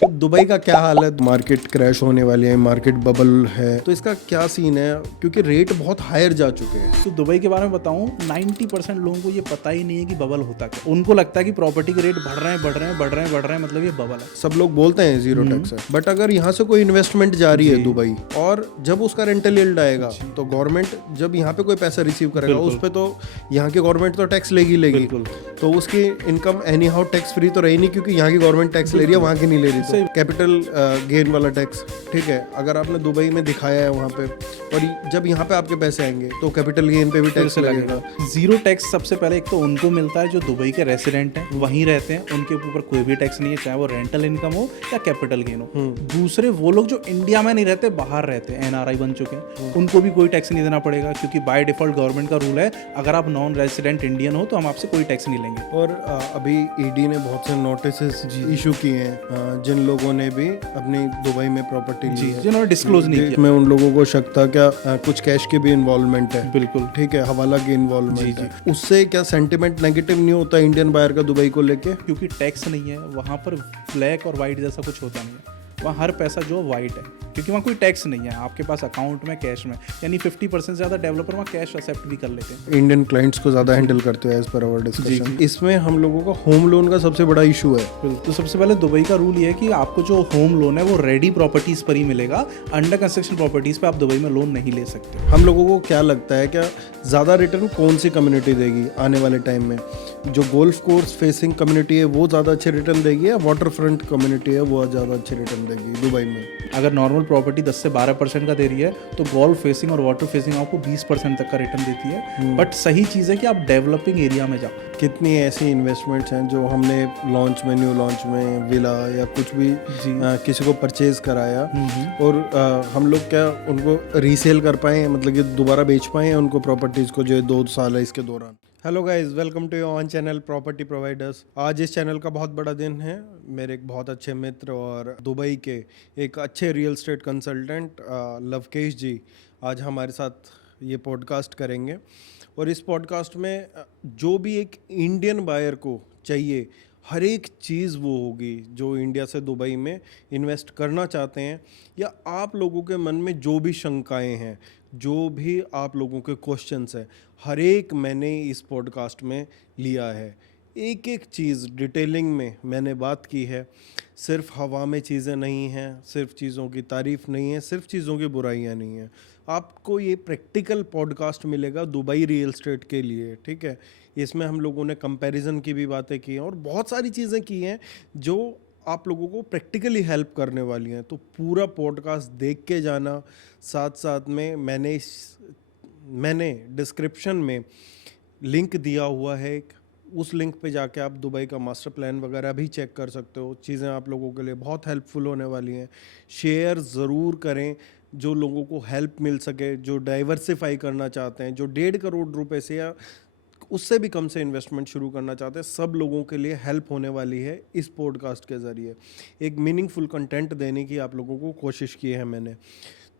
तो दुबई का क्या हाल है? मार्केट क्रैश होने वाली है, मार्केट बबल है, तो इसका क्या सीन है? क्योंकि रेट बहुत हायर जा चुके हैं। तो दुबई के बारे में बताऊं, 90% लोगों को ये पता ही नहीं है कि बबल होता क्या। उनको लगता है कि प्रॉपर्टी के रेट बढ़ रहे हैं, मतलब ये बबल है। सब लोग बोलते हैं जीरो टैक्स है, बट अगर यहाँ से कोई इन्वेस्टमेंट जा रही है दुबई और जब उसका रेंटल यील्ड आएगा तो गवर्नमेंट जब यहाँ पे कोई पैसा रिसीव करेगा उस पे तो यहाँ की गवर्नमेंट तो टैक्स लेगी, तो उसकी income any how tax free तो रही नहीं, क्योंकि यहाँ की गवर्नमेंट टैक्स ले रही है, वहाँ की नहीं ले रही। तो कैपिटल गेन वाला टैक्स ठीक है, अगर आपने दुबई में दिखाया है वहाँ पे, और जब यहाँ पे आपके पैसे आएंगे तो कैपिटल गेन पे भी टैक्स लगेगा। जीरो टैक्स सबसे पहले एक तो उनको मिलता है जो दुबई के रेसिडेंट हैं, वहीं रहते हैं, उनके ऊपर कोई भी टैक्स नहीं है, चाहे वो रेंटल इनकम हो या कैपिटल गेन हो। दूसरे वो लोग जो इंडिया में नहीं रहते, बाहर रहते हैं, एनआरआई बन चुके हैं, उनको भी कोई टैक्स नहीं देना पड़ेगा, क्योंकि बाय डिफॉल्ट गवर्नमेंट का रूल है अगर आप नॉन रेसिडेंट इंडियन हो तो हम आपसे कोई टैक्स नहीं लेंगे। और अभी ईडी ने बहुत से नोटिस इशू किए हैं जिन लोगों ने भी अपनी दुबई में प्रॉपर्टी ली है, जिन्होंने डिस्क्लोज नहीं किया। मैं उन लोगों को शक था क्या कुछ कैश की भी इन्वॉल्वमेंट है। बिल्कुल ठीक है, हवाला की इन्वॉल्वमेंट है। उससे क्या सेंटिमेंट नेगेटिव नहीं होता इंडियन बायर का दुबई को लेके? क्योंकि टैक्स नहीं है वहाँ पर, ब्लैक और वाइट जैसा कुछ होता नहीं है। वहाँ हर पैसा जो वाइट है, क्योंकि वहाँ कोई टैक्स नहीं है आपके पास अकाउंट में, कैश में, यानी 50% से ज़्यादा डेवलपर वहाँ कैश एक्सेप्ट भी कर लेते हैं। इंडियन क्लाइंट्स को ज़्यादा हैंडल करते हैं एज पर आवर डिस्कशन। इसमें हम लोगों का होम लोन का सबसे बड़ा इशू है। तो सबसे पहले दुबई का रूल ये है कि आपको जो होम लोन है वो रेडी प्रॉपर्टीज़ पर ही मिलेगा, अंडर कंस्ट्रक्शन प्रॉपर्टीज़ पे आप दुबई में लोन नहीं ले सकते। हम लोगों को क्या लगता है, क्या ज़्यादा रिटर्न कौन सी कम्युनिटी देगी आने वाले टाइम में? जो गोल्फ कोर्स फेसिंग कम्युनिटी है वो ज़्यादा अच्छे रिटर्न देगी, या वाटर फ्रंट कम्युनिटी है वो ज़्यादा अच्छे रिटर्न देगी दुबई में? अगर नॉर्मल प्रॉपर्टी 10 से 12% का दे रही है तो गोल्फ फेसिंग और वाटर फेसिंग आपको 20% तक का रिटर्न देती है। बट सही चीज़ है कि आप डेवलपिंग एरिया में जाओ। कितनी ऐसी इन्वेस्टमेंट्स हैं जो हमने लॉन्च में, न्यू लॉन्च में विला या कुछ भी किसी को परचेज कराया और हम लोग क्या उनको रीसेल कर पाए, मतलब कि दोबारा बेच पाए उनको प्रॉपर्टीज़ को जो 2 साल है इसके दौरान। Hello guys, welcome to your own channel property providers. आज इस चैनल का बहुत बड़ा दिन है। मेरे एक बहुत अच्छे मित्र और दुबई के एक अच्छे रियल एस्टेट कंसल्टेंट लवकेश जी आज हमारे साथ ये पॉडकास्ट करेंगे। और इस पॉडकास्ट में जो भी एक इंडियन बायर को चाहिए हर एक चीज़ वो होगी जो इंडिया से दुबई में इन्वेस्ट करना चाहते हैं, या आप लोगों के मन में जो भी शंकाएं हैं, जो भी आप लोगों के क्वेश्चंस हैं, हर एक मैंने इस पॉडकास्ट में लिया है। एक एक चीज़ डिटेलिंग में मैंने बात की है। सिर्फ हवा में चीज़ें नहीं हैं, सिर्फ चीज़ों की तारीफ़ नहीं है, सिर्फ चीज़ों की बुराइयां नहीं हैं। आपको ये प्रैक्टिकल पॉडकास्ट मिलेगा दुबई रियल एस्टेट के लिए। ठीक है, इसमें हम लोगों ने कंपैरिजन की भी बातें की हैं और बहुत सारी चीज़ें की हैं जो आप लोगों को प्रैक्टिकली हेल्प करने वाली हैं। तो पूरा पॉडकास्ट देख के जाना। साथ साथ में मैंने डिस्क्रिप्शन में लिंक दिया हुआ है, उस लिंक पे जाके आप दुबई का मास्टर प्लान वगैरह भी चेक कर सकते हो। चीज़ें आप लोगों के लिए बहुत हेल्पफुल होने वाली हैं। शेयर ज़रूर करें जो लोगों को हेल्प मिल सके, जो डाइवर्सिफाई करना चाहते हैं, जो 1.5 करोड़ रुपए से या उससे भी कम से इन्वेस्टमेंट शुरू करना चाहते हैं। सब लोगों के लिए हेल्प होने वाली है इस पॉडकास्ट के ज़रिए। एक मीनिंगफुल कंटेंट देने की आप लोगों को कोशिश की है मैंने।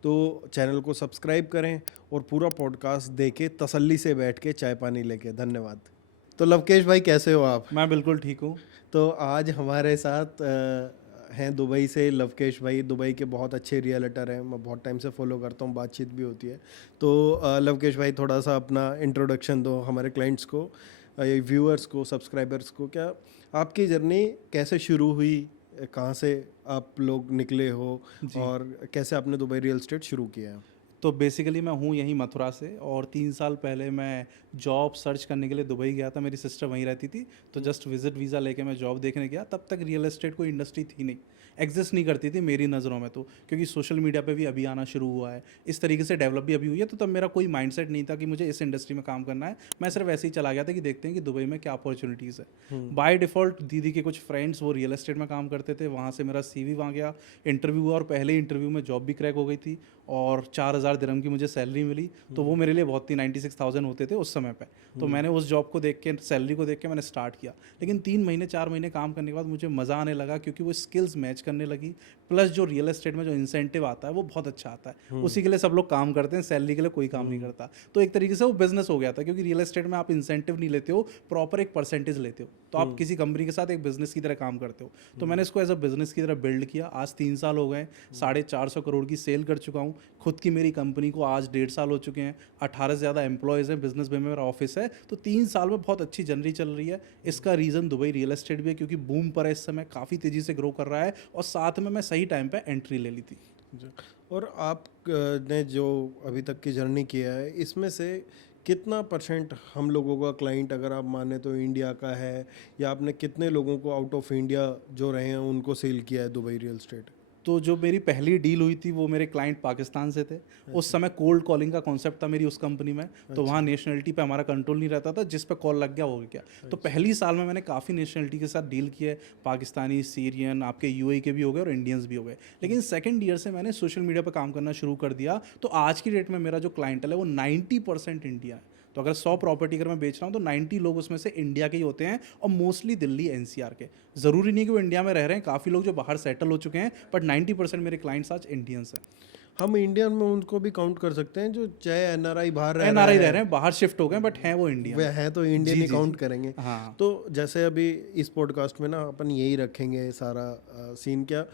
तो चैनल को सब्सक्राइब करें और पूरा पॉडकास्ट देके तसल्ली से बैठ के चाय पानी लेके। धन्यवाद। तो लवकेश भाई, कैसे हो आप? मैं बिल्कुल ठीक हूँ। तो आज हमारे साथ हैं दुबई से लवकेश भाई। दुबई के बहुत अच्छे रियलिटर हैं, मैं बहुत टाइम से फॉलो करता हूँ, बातचीत भी होती है। तो लवकेश भाई, थोड़ा सा अपना इंट्रोडक्शन दो हमारे क्लाइंट्स को, व्यूअर्स को, सब्सक्राइबर्स को। क्या आपकी जर्नी कैसे शुरू हुई, कहाँ से आप लोग निकले हो और कैसे आपने दुबई रियल एस्टेट शुरू किया है? तो बेसिकली मैं हूँ यहीं मथुरा से, और 3 साल पहले मैं जॉब सर्च करने के लिए दुबई गया था। मेरी सिस्टर वहीं रहती थी, तो जस्ट विजिट वीज़ा लेके मैं जॉब देखने गया। तब तक रियल एस्टेट कोई इंडस्ट्री थी नहीं, एग्जिस्ट नहीं करती थी मेरी नज़रों में, तो क्योंकि सोशल मीडिया पे भी अभी आना शुरू हुआ है, इस तरीके से डेवलप भी अभी हुई है। तो तब मेरा कोई माइंडसेट नहीं था कि मुझे इस इंडस्ट्री में काम करना है। मैं सिर्फ ऐसे ही चला गया था कि देखते हैं कि दुबई में क्या अपॉर्चुनिटीज़ है। बाय डिफ़ॉल्ट दीदी के कुछ फ्रेंड्स वो रियल एस्टेट में काम करते थे, वहाँ से मेरा CV वहाँ गया, इंटरव्यू हुआ और पहले इंटरव्यू में जॉब भी क्रैक हो गई थी और $4,000 10,000 दिरहम की मुझे सैलरी मिली, तो वो मेरे लिए बहुत थी। 96,000 होते थे उस समय पे। तो मैंने उस जॉब को देख के, सैलरी को देख के मैंने स्टार्ट किया। लेकिन 3 महीने 4 महीने काम करने के बाद मुझे मज़ा आने लगा, क्योंकि वो स्किल्स मैच करने लगी। प्लस जो रियल एस्टेट में जो इंसेंटिव आता है वो बहुत अच्छा आता है, उसी के लिए सब लोग काम करते हैं, सैलरी के लिए कोई काम नहीं करता। तो एक तरीके से वो बिजनेस हो गया था, क्योंकि रियल एस्टेट में आप इंसेंटिव नहीं लेते हो, प्रॉपर एक परसेंटेज लेते हो, तो आप किसी कंपनी के साथ एक बिजनेस की तरह काम करते हो। तो मैंने इसको एज अ बिजनेस की तरह बिल्ड किया। आज 3 साल हो गए, 450 करोड़ की सेल कर चुका हूँ। खुद की मेरी कंपनी को आज 1.5 साल हो चुके हैं। 18 से ज़्यादा एम्प्लॉयज़ हैं, बिजनेस बे में मेरा ऑफिस है। तो 3 साल में बहुत अच्छी जर्नी चल रही है। इसका रीज़न दुबई रियल एस्टेट भी है, क्योंकि बूम पर है इस समय, काफ़ी तेज़ी से ग्रो कर रहा है, और साथ में मैं सही टाइम पे एंट्री ले ली थी। और आप ने जो अभी तक की जर्नी किया है, इसमें से कितना परसेंट हम लोगों का क्लाइंट अगर आप माने तो इंडिया का है, या आपने कितने लोगों को आउट ऑफ इंडिया जो रहे हैं उनको सेल किया है दुबई रियल एस्टेट? तो जो मेरी पहली डील हुई थी वो मेरे क्लाइंट पाकिस्तान से थे। उस समय कोल्ड कॉलिंग का कॉन्सेप्ट था मेरी उस कंपनी में, तो वहाँ नेशनलिटी पे हमारा कंट्रोल नहीं रहता था, जिस पे कॉल लग गया हो गया। तो पहली साल में मैंने काफ़ी नेशनलिटी के साथ डील किए, पाकिस्तानी, सीरियन, आपके यूएई के भी हो गए और इंडियंस भी हो गए। लेकिन सेकंड ईयर से मैंने सोशल मीडिया पर काम करना शुरू कर दिया, तो आज की डेट में मेरा जो क्लाइंटल है वो 90% इंडिया है। तो अगर 100 प्रॉपर्टी अगर मैं बेच रहा हूँ तो 90 लोग उसमें से इंडिया के ही होते हैं, और मोस्टली दिल्ली एनसीआर के। ज़रूरी नहीं कि वो इंडिया में रह रहे हैं, काफ़ी लोग जो बाहर सेटल हो चुके हैं, बट 90% मेरे क्लाइंट्स आज इंडियंस हैं। हम इंडियन में उनको भी काउंट कर सकते हैं जो चाहे एनआरआई बाहर रह एनआरआई रह रहे हैं, बाहर शिफ्ट हो गए, बट हैं वो इंडिया वे हैं तो इंडियन ही काउंट करेंगे। हाँ। तो जैसे अभी इस पॉडकास्ट में ना अपन यही रखेंगे सारा सीन, क्या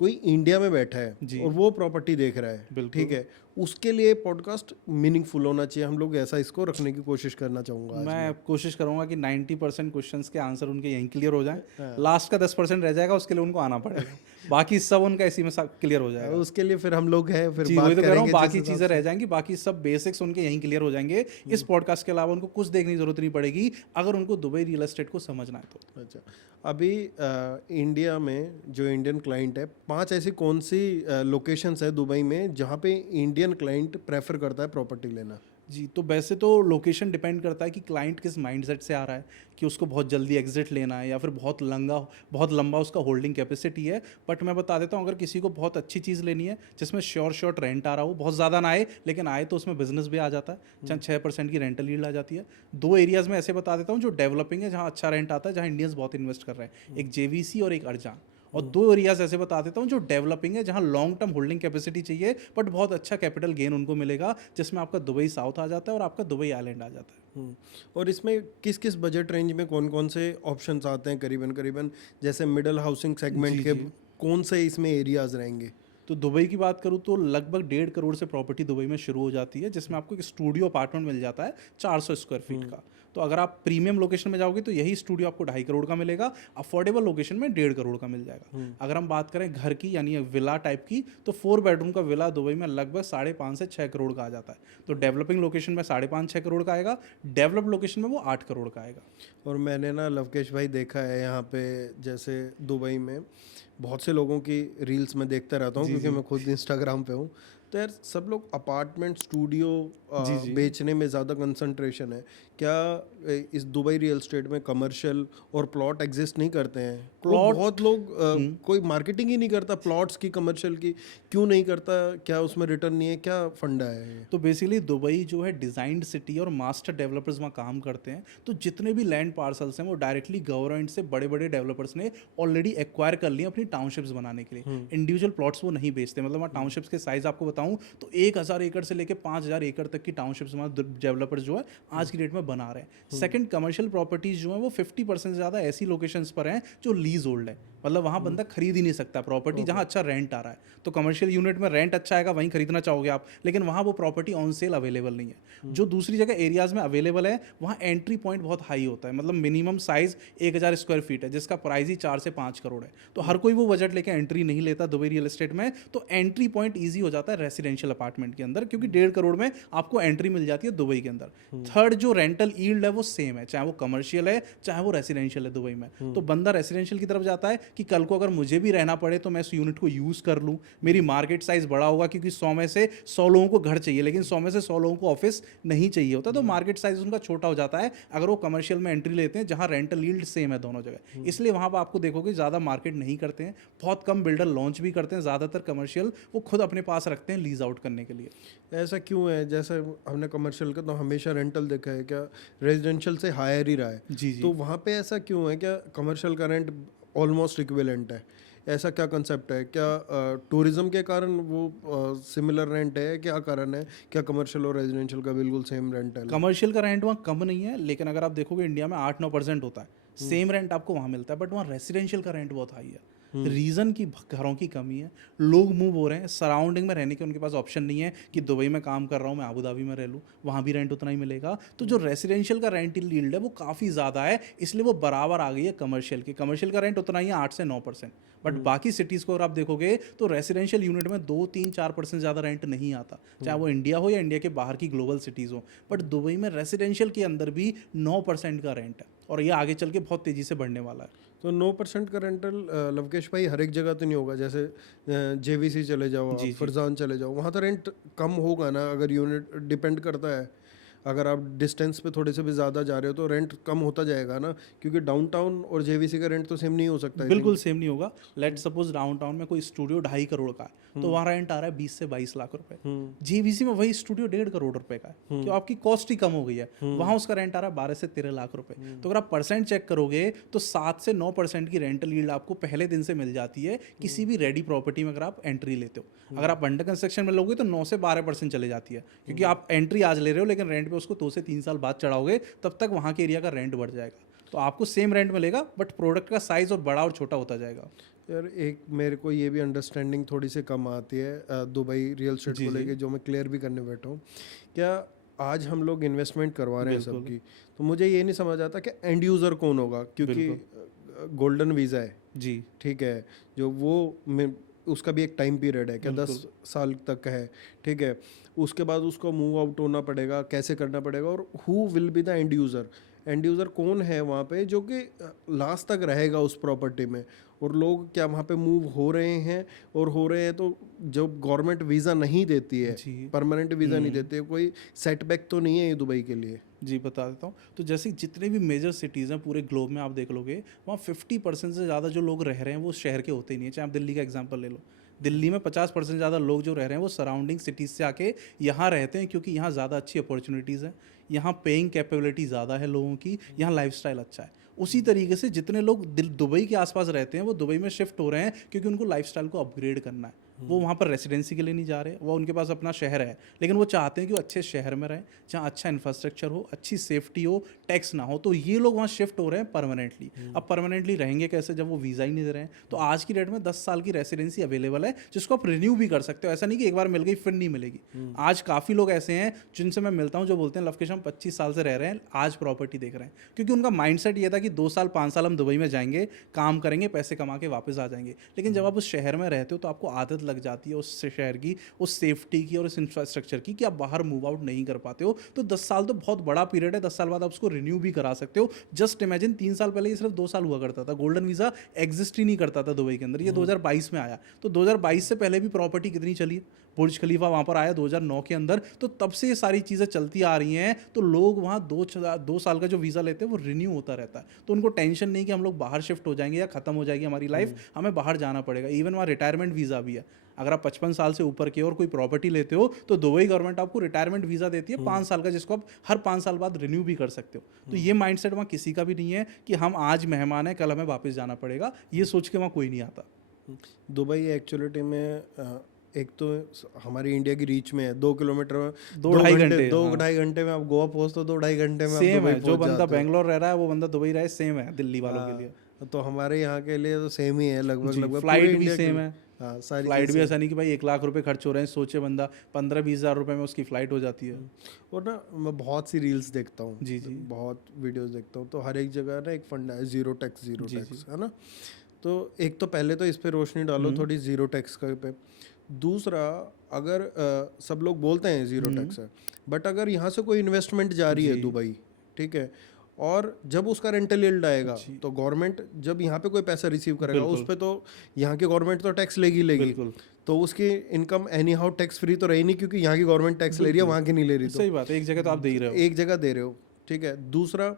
कोई इंडिया में बैठा है और वो प्रॉपर्टी देख रहा है, ठीक है, उसके लिए पॉडकास्ट मीनिंगफुल होना चाहिए। हम लोग ऐसा इसको रखने की कोशिश करना चाहूँगा। मैं कोशिश करूंगा कि 90% क्वेश्चंस के आंसर उनके यहीं क्लियर हो जाएं। लास्ट का 10% रह जाएगा, उसके लिए उनको आना पड़ेगा। बाकी सब उनका इसी में क्लियर हो जाएगा। उसके लिए फिर हम लोग हैं, फिर जी, बात वही तो कह रहा हूँ, करेंगे बाकी चीज़ें रह जाएंगी, बाकी सब बेसिक्स उनके यहीं क्लियर हो जाएंगे। इस पॉडकास्ट के अलावा उनको कुछ देखने की जरूरत नहीं पड़ेगी, अगर उनको दुबई रियल एस्टेट को समझना है तो। अच्छा, अभी इंडिया में जो इंडियन क्लाइंट है, 5 ऐसी कौन सी लोकेशंस है दुबई में जहाँ पे इंडियन क्लाइंट प्रेफर करता है प्रॉपर्टी लेना? जी, तो वैसे तो लोकेशन डिपेंड करता है कि क्लाइंट किस माइंडसेट से आ रहा है, कि उसको बहुत जल्दी एग्जिट लेना है या फिर बहुत लंबा उसका होल्डिंग कैपेसिटी है। बट मैं बता देता हूँ, अगर किसी को बहुत अच्छी चीज़ लेनी है जिसमें शॉर्ट रेंट आ रहा हो, बहुत ज़्यादा ना आए लेकिन आए तो उसमें बिजनेस भी आ जाता है, जहाँ 6% की रेंटल यील्ड आ जाती है। 2 एरियाज़ में ऐसे बता देता हूँ जो डेवलपिंग है, जहाँ अच्छा रेंट आता है, जहाँ इंडियंस बहुत इन्वेस्ट कर रहे हैं, एक जेवीसी और एक अर्जान। और 2 एरियाज ऐसे बता देता हूँ जो डेवलपिंग है, जहाँ लॉन्ग टर्म होल्डिंग कैपेसिटी चाहिए बट बहुत अच्छा कैपिटल गेन उनको मिलेगा, जिसमें आपका दुबई साउथ आ जाता है और आपका दुबई आइलैंड आ जाता है। और इसमें किस किस बजट रेंज में कौन कौन से ऑप्शंस आते हैं करीबन, जैसे मिडिल हाउसिंग सेगमेंट के कौन से इसमें एरियाज रहेंगे? तो दुबई की बात करूँ तो लगभग 1.5 करोड़ से प्रॉपर्टी दुबई में शुरू हो जाती है, जिसमें आपको एक स्टूडियो अपार्टमेंट मिल जाता है 400 स्क्वायर फीट का। तो अगर आप प्रीमियम लोकेशन में जाओगे तो यही स्टूडियो आपको 2.5 करोड़ का मिलेगा, अफोर्डेबल लोकेशन में 1.5 करोड़ का मिल जाएगा। अगर हम बात करें घर की यानी विला टाइप की, तो 4 बेडरूम का विला दुबई में लगभग 5.5 से 6 करोड़ का आ जाता है। तो डेवलपिंग लोकेशन में 5.5-6 करोड़ का आएगा, डेवलप्ड लोकेशन में वो 8 करोड़ का आएगा। और मैंने ना लवकेश भाई देखा है यहाँ पे, जैसे दुबई में बहुत से लोगों की रील्स में देखता रहता हूँ, क्योंकि मैं खुद इंस्टाग्राम पे हूँ, तो यार सब लोग अपार्टमेंट स्टूडियो बेचने में ज़्यादा कंसंट्रेशन है। क्या इस दुबई रियल एस्टेट में कमर्शियल और प्लॉट एग्जिस्ट नहीं करते हैं? प्लॉट बहुत लोग कोई मार्केटिंग ही नहीं करता प्लॉट्स की, कमर्शियल की, क्यों नहीं करता? क्या उसमें रिटर्न नहीं है? क्या फंडा है? तो बेसिकली दुबई जो है डिजाइन्ड सिटी और मास्टर डेवलपर्स वहाँ काम करते हैं। तो जितने भी लैंड पार्सल्स हैं वो डायरेक्टली गवर्नमेंट से बड़े बड़े डेवलपर्स ने ऑलरेडी एक्वायर कर लिए अपनी टाउनशिप्स बनाने के लिए। इंडिविजुअल प्लॉट्स वो नहीं बेचते। मतलब वहाँ टाउनशिप्स के साइज आपको बताऊँ तो 1000 एकड़ से लेकर 5000 एकड़ तक की टाउनशिप्स वहाँ डेवलपर्स जो है आज की डेट में बना रहे हैं। सेकंड, कमर्शियल प्रॉपर्टीज जो है वो 50% से ज़्यादा ऐसी लोकेशंस पर हैं जो लीज होल्ड है, मतलब वहाँ बंदा खरीद ही नहीं सकता प्रॉपर्टी जहाँ अच्छा रेंट आ रहा है। तो कमर्शियल यूनिट में रेंट अच्छा आएगा, वहीं खरीदना चाहोगे आप, लेकिन वहाँ वो प्रॉपर्टी ऑन सेल अवेलेबल नहीं है। जो दूसरी जगह एरियाज में अवेलेबल है वहाँ एंट्री पॉइंट बहुत हाई होता है, मतलब मिनिमम साइज 1000 स्क्वायर फीट है, जिसका प्राइस ही 4 से 5 करोड़ है। तो हर कोई वो बजट लेके एंट्री नहीं लेता दुबई रियल एस्टेट में। तो एंट्री पॉइंट ईजी हो जाता है रेसिडेंशियल अपार्टमेंट के अंदर, क्योंकि 1.5 करोड़ में आपको एंट्री मिल जाती है दुबई के अंदर। थर्ड, जो रेंटल यील्ड है वो सेम है, चाहे वो कमर्शियल है चाहे वो रेसिडेंशियल है दुबई में। तो बंदा रेसिडेंशियल की तरफ जाता है कि कल को अगर मुझे भी रहना पड़े तो मैं इस यूनिट को यूज कर लूँ, मेरी मार्केट साइज बड़ा होगा, क्योंकि 100 में से 100 लोगों को घर चाहिए लेकिन 100 में से 100 लोगों को ऑफिस नहीं चाहिए होता, तो मार्केट साइज उनका छोटा हो जाता है अगर वो कमर्शियल में एंट्री लेते हैं जहां रेंटल यील्ड सेम है दोनों जगह। इसलिए वहां पर आपको देखोगे ज़्यादा मार्केट नहीं करते हैं, बहुत कम बिल्डर लॉन्च भी करते हैं, ज़्यादातर कमर्शियल वो खुद अपने पास रखते हैं हैं लीज आउट करने के लिए। ऐसा क्यों है? जैसे हमने कमर्शियल का तो हमेशा रेंटल देखा है, क्या रेजिडेंशियल से हायर ही रहा है? जी जी। तो वहाँ पे ऐसा क्यों है? क्या कमर्शियल का रेंट ऑलमोस्ट इक्विवेलेंट है? ऐसा क्या कंसेप्ट है? क्या टूरिज्म के कारण वो सिमिलर रेंट है? क्या कारण है? क्या कमर्शियल और रेजिडेंशियल का बिल्कुल सेम रेंट है? कमर्शियल का रेंट वहाँ कम नहीं है, लेकिन अगर आप देखोगे इंडिया में 8-9% होता है, सेम रेंट आपको वहाँ मिलता है, बट वहाँ रेसिडेंशियल का रेंट बहुत हाई है। रीज़न की घरों की कमी है, लोग मूव हो रहे हैं, सराउंडिंग में रहने के उनके पास ऑप्शन नहीं है कि दुबई में काम कर रहा हूँ मैं अबू धाबी में रह लूँ, वहाँ भी रेंट उतना ही मिलेगा। तो जो रेसिडेंशियल का रेंट यील्ड है वो काफ़ी ज़्यादा है, इसलिए वो बराबर आ गई है कमर्शियल की। कमर्शियल का रेंट उतना ही है 8 से 9%, बट बाकी सिटीज़ को अगर आप देखोगे तो रेसिडेंशियल यूनिट में 2-3-4% ज़्यादा रेंट नहीं आता, चाहे वो इंडिया हो या इंडिया के बाहर की ग्लोबल सिटीज़ हो। बट दुबई में रेसिडेंशियल के अंदर भी 9% का रेंट है, और ये आगे चल के बहुत तेज़ी से बढ़ने वाला है। तो 9% का रेंटल लवकेश भाई हर एक जगह तो नहीं होगा। जैसे जेवीसी चले जाओ आप, जी, जी। फरजान चले जाओ, वहाँ तो रेंट कम होगा ना। अगर यूनिट डिपेंड करता है, अगर आप डिस्टेंस पे थोड़े से भी ज़्यादा जा रहे हो तो रेंट कम होता जाएगा ना, क्योंकि डाउनटाउन और जेवीसी का रेंट तो सेम नहीं हो सकता। बिल्कुल सेम नहीं होगा। लेट सपोज डाउनटाउन में कोई स्टूडियो 2.5 करोड़ का है, तो वहाँ रेंट आ रहा है 20 से 22 लाख रुपए। जीवीसी में वही स्टूडियो 1.5 करोड़ रुपए का है, क्यों? आपकी कॉस्ट ही कम हो गई है। वहाँ उसका रेंट आ रहा है 12 से 13 लाख रुपए। तो अगर आप परसेंट चेक करोगे तो 7 से 9% की रेंटल यील्ड आपको पहले दिन से मिल जाती है किसी भी रेडी प्रॉपर्टी में अगर आप एंट्री लेते हो। अगर आप अंडर कंस्ट्रक्शन में लोगे तो 9 से 12% चले जाती है, क्योंकि आप एंट्री आज ले रहे हो लेकिन रेंट पे उसको 2 से 3 साल बाद चढ़ाओगे, तब तक वहाँ के एरिया का रेंट बढ़ जाएगा। तो आपको सेम रेंट मिलेगा, बट प्रोडक्ट का साइज और बड़ा और छोटा होता जाएगा। यार एक मेरे को ये भी अंडरस्टैंडिंग थोड़ी सी कम आती है दुबई रियल एस्टेट को लेके, जो मैं क्लियर भी करने बैठा हूँ। क्या आज हम लोग इन्वेस्टमेंट करवा रहे हैं सबकी, तो मुझे ये नहीं समझ आता कि एंड यूज़र कौन होगा, क्योंकि गोल्डन वीज़ा है जी, ठीक है, जो वो उसका भी एक टाइम पीरियड है, क्या 10 साल तक है, ठीक है। उसके बाद उसको मूव आउट होना पड़ेगा, कैसे करना पड़ेगा, और who will be the end user? End user कौन है वहाँ पे जो कि लास्ट तक रहेगा उस प्रॉपर्टी में? और लोग क्या वहाँ पे मूव हो रहे हैं, और हो रहे हैं तो जब गवर्नमेंट वीज़ा नहीं देती है, परमानेंट वीज़ा नहीं देती है, कोई सेटबैक तो नहीं है ये दुबई के लिए? जी बता देता हूँ। तो जैसे जितने भी मेजर सिटीज़ हैं पूरे ग्लोब में आप देख लोगे, वहाँ 50% से ज़्यादा जो लोग रह रहे हैं वो शहर के होते ही नहीं है। चाहे आप दिल्ली का एग्जांपल ले लो, दिल्ली में 50% ज़्यादा लोग जो रह रहे हैं वो सराउंडिंग सिटीज़ से आके यहाँ रहते हैं, क्योंकि यहाँ ज़्यादा अच्छी अपॉर्चुनिटीज़ हैं, यहाँ पेइंग कैपेबिलिटी ज़्यादा है लोगों की, यहाँ लाइफस्टाइल अच्छा है। उसी तरीके से जितने लोग दुबई के आसपास रहते हैं वो दुबई में शिफ्ट हो रहे हैं, क्योंकि उनको लाइफस्टाइल को अपग्रेड करना है। वो वहाँ पर रेसिडेंसी के लिए नहीं जा रहे, वो उनके पास अपना शहर है, लेकिन वो चाहते हैं कि वो अच्छे शहर में रहें, जहाँ अच्छा इंफ्रास्ट्रक्चर हो, अच्छी सेफ्टी हो, टैक्स ना हो। तो ये लोग वहाँ शिफ्ट हो रहे हैं परमानेंटली। अब परमानेंटली रहेंगे कैसे जब वो वीज़ा ही नहीं दे रहे हैं? तो आज की डेट में 10 साल की रेसिडेंसी अवेलेबल है, जिसको आप रिन्यू भी कर सकते हो। ऐसा नहीं कि एक बार मिल गई फिर नहीं मिलेगी। आज काफ़ी लोग ऐसे हैं जिनसे मैं मिलता हूँ जो बोलते हैं लवकेश हम 25 साल से रह रहे हैं, आज प्रॉपर्टी देख रहे हैं, क्योंकि उनका माइंडसेट ये था कि 2 साल 5 साल हम दुबई में जाएंगे, काम करेंगे, पैसे कमा के वापस आ जाएंगे। लेकिन जब आप उस शहर में रहते हो तो आपको आदत लग जाती है उस शहर की, उस सेफ्टी की और उस इंफ्रास्ट्रक्चर की, कि आप बाहर मूव आउट नहीं कर पाते हो। तो 10 साल तो बहुत बड़ा पीरियड है, 10 साल बाद आप उसको रिन्यू भी करा सकते हो। जस्ट इमेजिन 3 साल पहले ये सिर्फ 2 साल हुआ करता था, गोल्डन वीज़ा एग्जिस्ट ही नहीं करता था दुबई के अंदर। ये 2022 में आया, तो 2022 से पहले भी प्रॉपर्टी कितनी चली है? बुर्ज खलीफा वहाँ पर आया 2009 के अंदर, तो तब से ये सारी चीज़ें चलती आ रही हैं। तो लोग वहाँ 2 साल का जो वीज़ा लेते हैं वो रिन्यू होता रहता है, तो उनको टेंशन नहीं कि हम लोग बाहर शिफ्ट हो जाएंगे या ख़त्म हो जाएगी हमारी लाइफ, हमें बाहर जाना पड़ेगा। इवन वहाँ रिटायरमेंट वीज़ा भी है। अगर आप 55 साल से ऊपर के और कोई प्रॉपर्टी लेते हो तो दुबई गवर्नमेंट आपको रिटायरमेंट वीज़ा देती है 5 साल का, जिसको आप हर 5 साल बाद रिन्यू भी कर सकते हो। तो ये माइंडसेट वहाँ किसी का भी नहीं है कि हम आज मेहमान हैं, कल हमें वापस जाना पड़ेगा, ये सोच के वहाँ कोई नहीं आता। दुबई एक्चुअलिटी में एक तो हमारी इंडिया की रीच में है, 2 किलोमीटर में 2-2.5 घंटे, 2-2.5 घंटे में आप गोवा पहुँचते हो, 2-2.5 घंटे में आप सेम दुबई है। जो पहुंच बंदा जाते हो। बेंगलोर रह रहा है वो बंदा दुबई रहा है, सेम है दिल्ली वालों के लिए। तो हमारे यहाँ के लिए तो सेम ही है लगभग। फ्लाइट भी सेम है। हाँ, सारी फ्लाइट भी ऐसा नहीं कि भाई 1 लाख रुपए खर्च हो रहे हैं, सोचे बंदा 15-20 हज़ार रुपए में उसकी फ़्लाइट हो जाती है। और ना मैं बहुत सी रील्स देखता हूँ, जी जी, बहुत वीडियोस देखता हूँ, तो हर एक जगह ना एक फंडा है ज़ीरो टैक्स है ना। तो एक तो पहले तो इस पे रोशनी डालो थोड़ी ज़ीरो टैक्स का पे। दूसरा, अगर सब लोग बोलते हैं ज़ीरो टैक्स है, बट अगर यहाँ से कोई इन्वेस्टमेंट जा रही है दुबई, ठीक है, और जब उसका रेंटल यील्ड आएगा तो गवर्नमेंट जब यहाँ पे कोई पैसा रिसीव करेगा उस पे तो यहाँ की गवर्नमेंट तो टैक्स लेगी, तो उसकी income any how tax free तो रही नहीं, क्योंकि यहाँ की गवर्नमेंट टैक्स ले रही है, वहाँ की नहीं ले रही। तो सही बात है, एक जगह तो आप दे ही रहे हो, एक जगह दे रहे हो, ठीक है। दूसरा,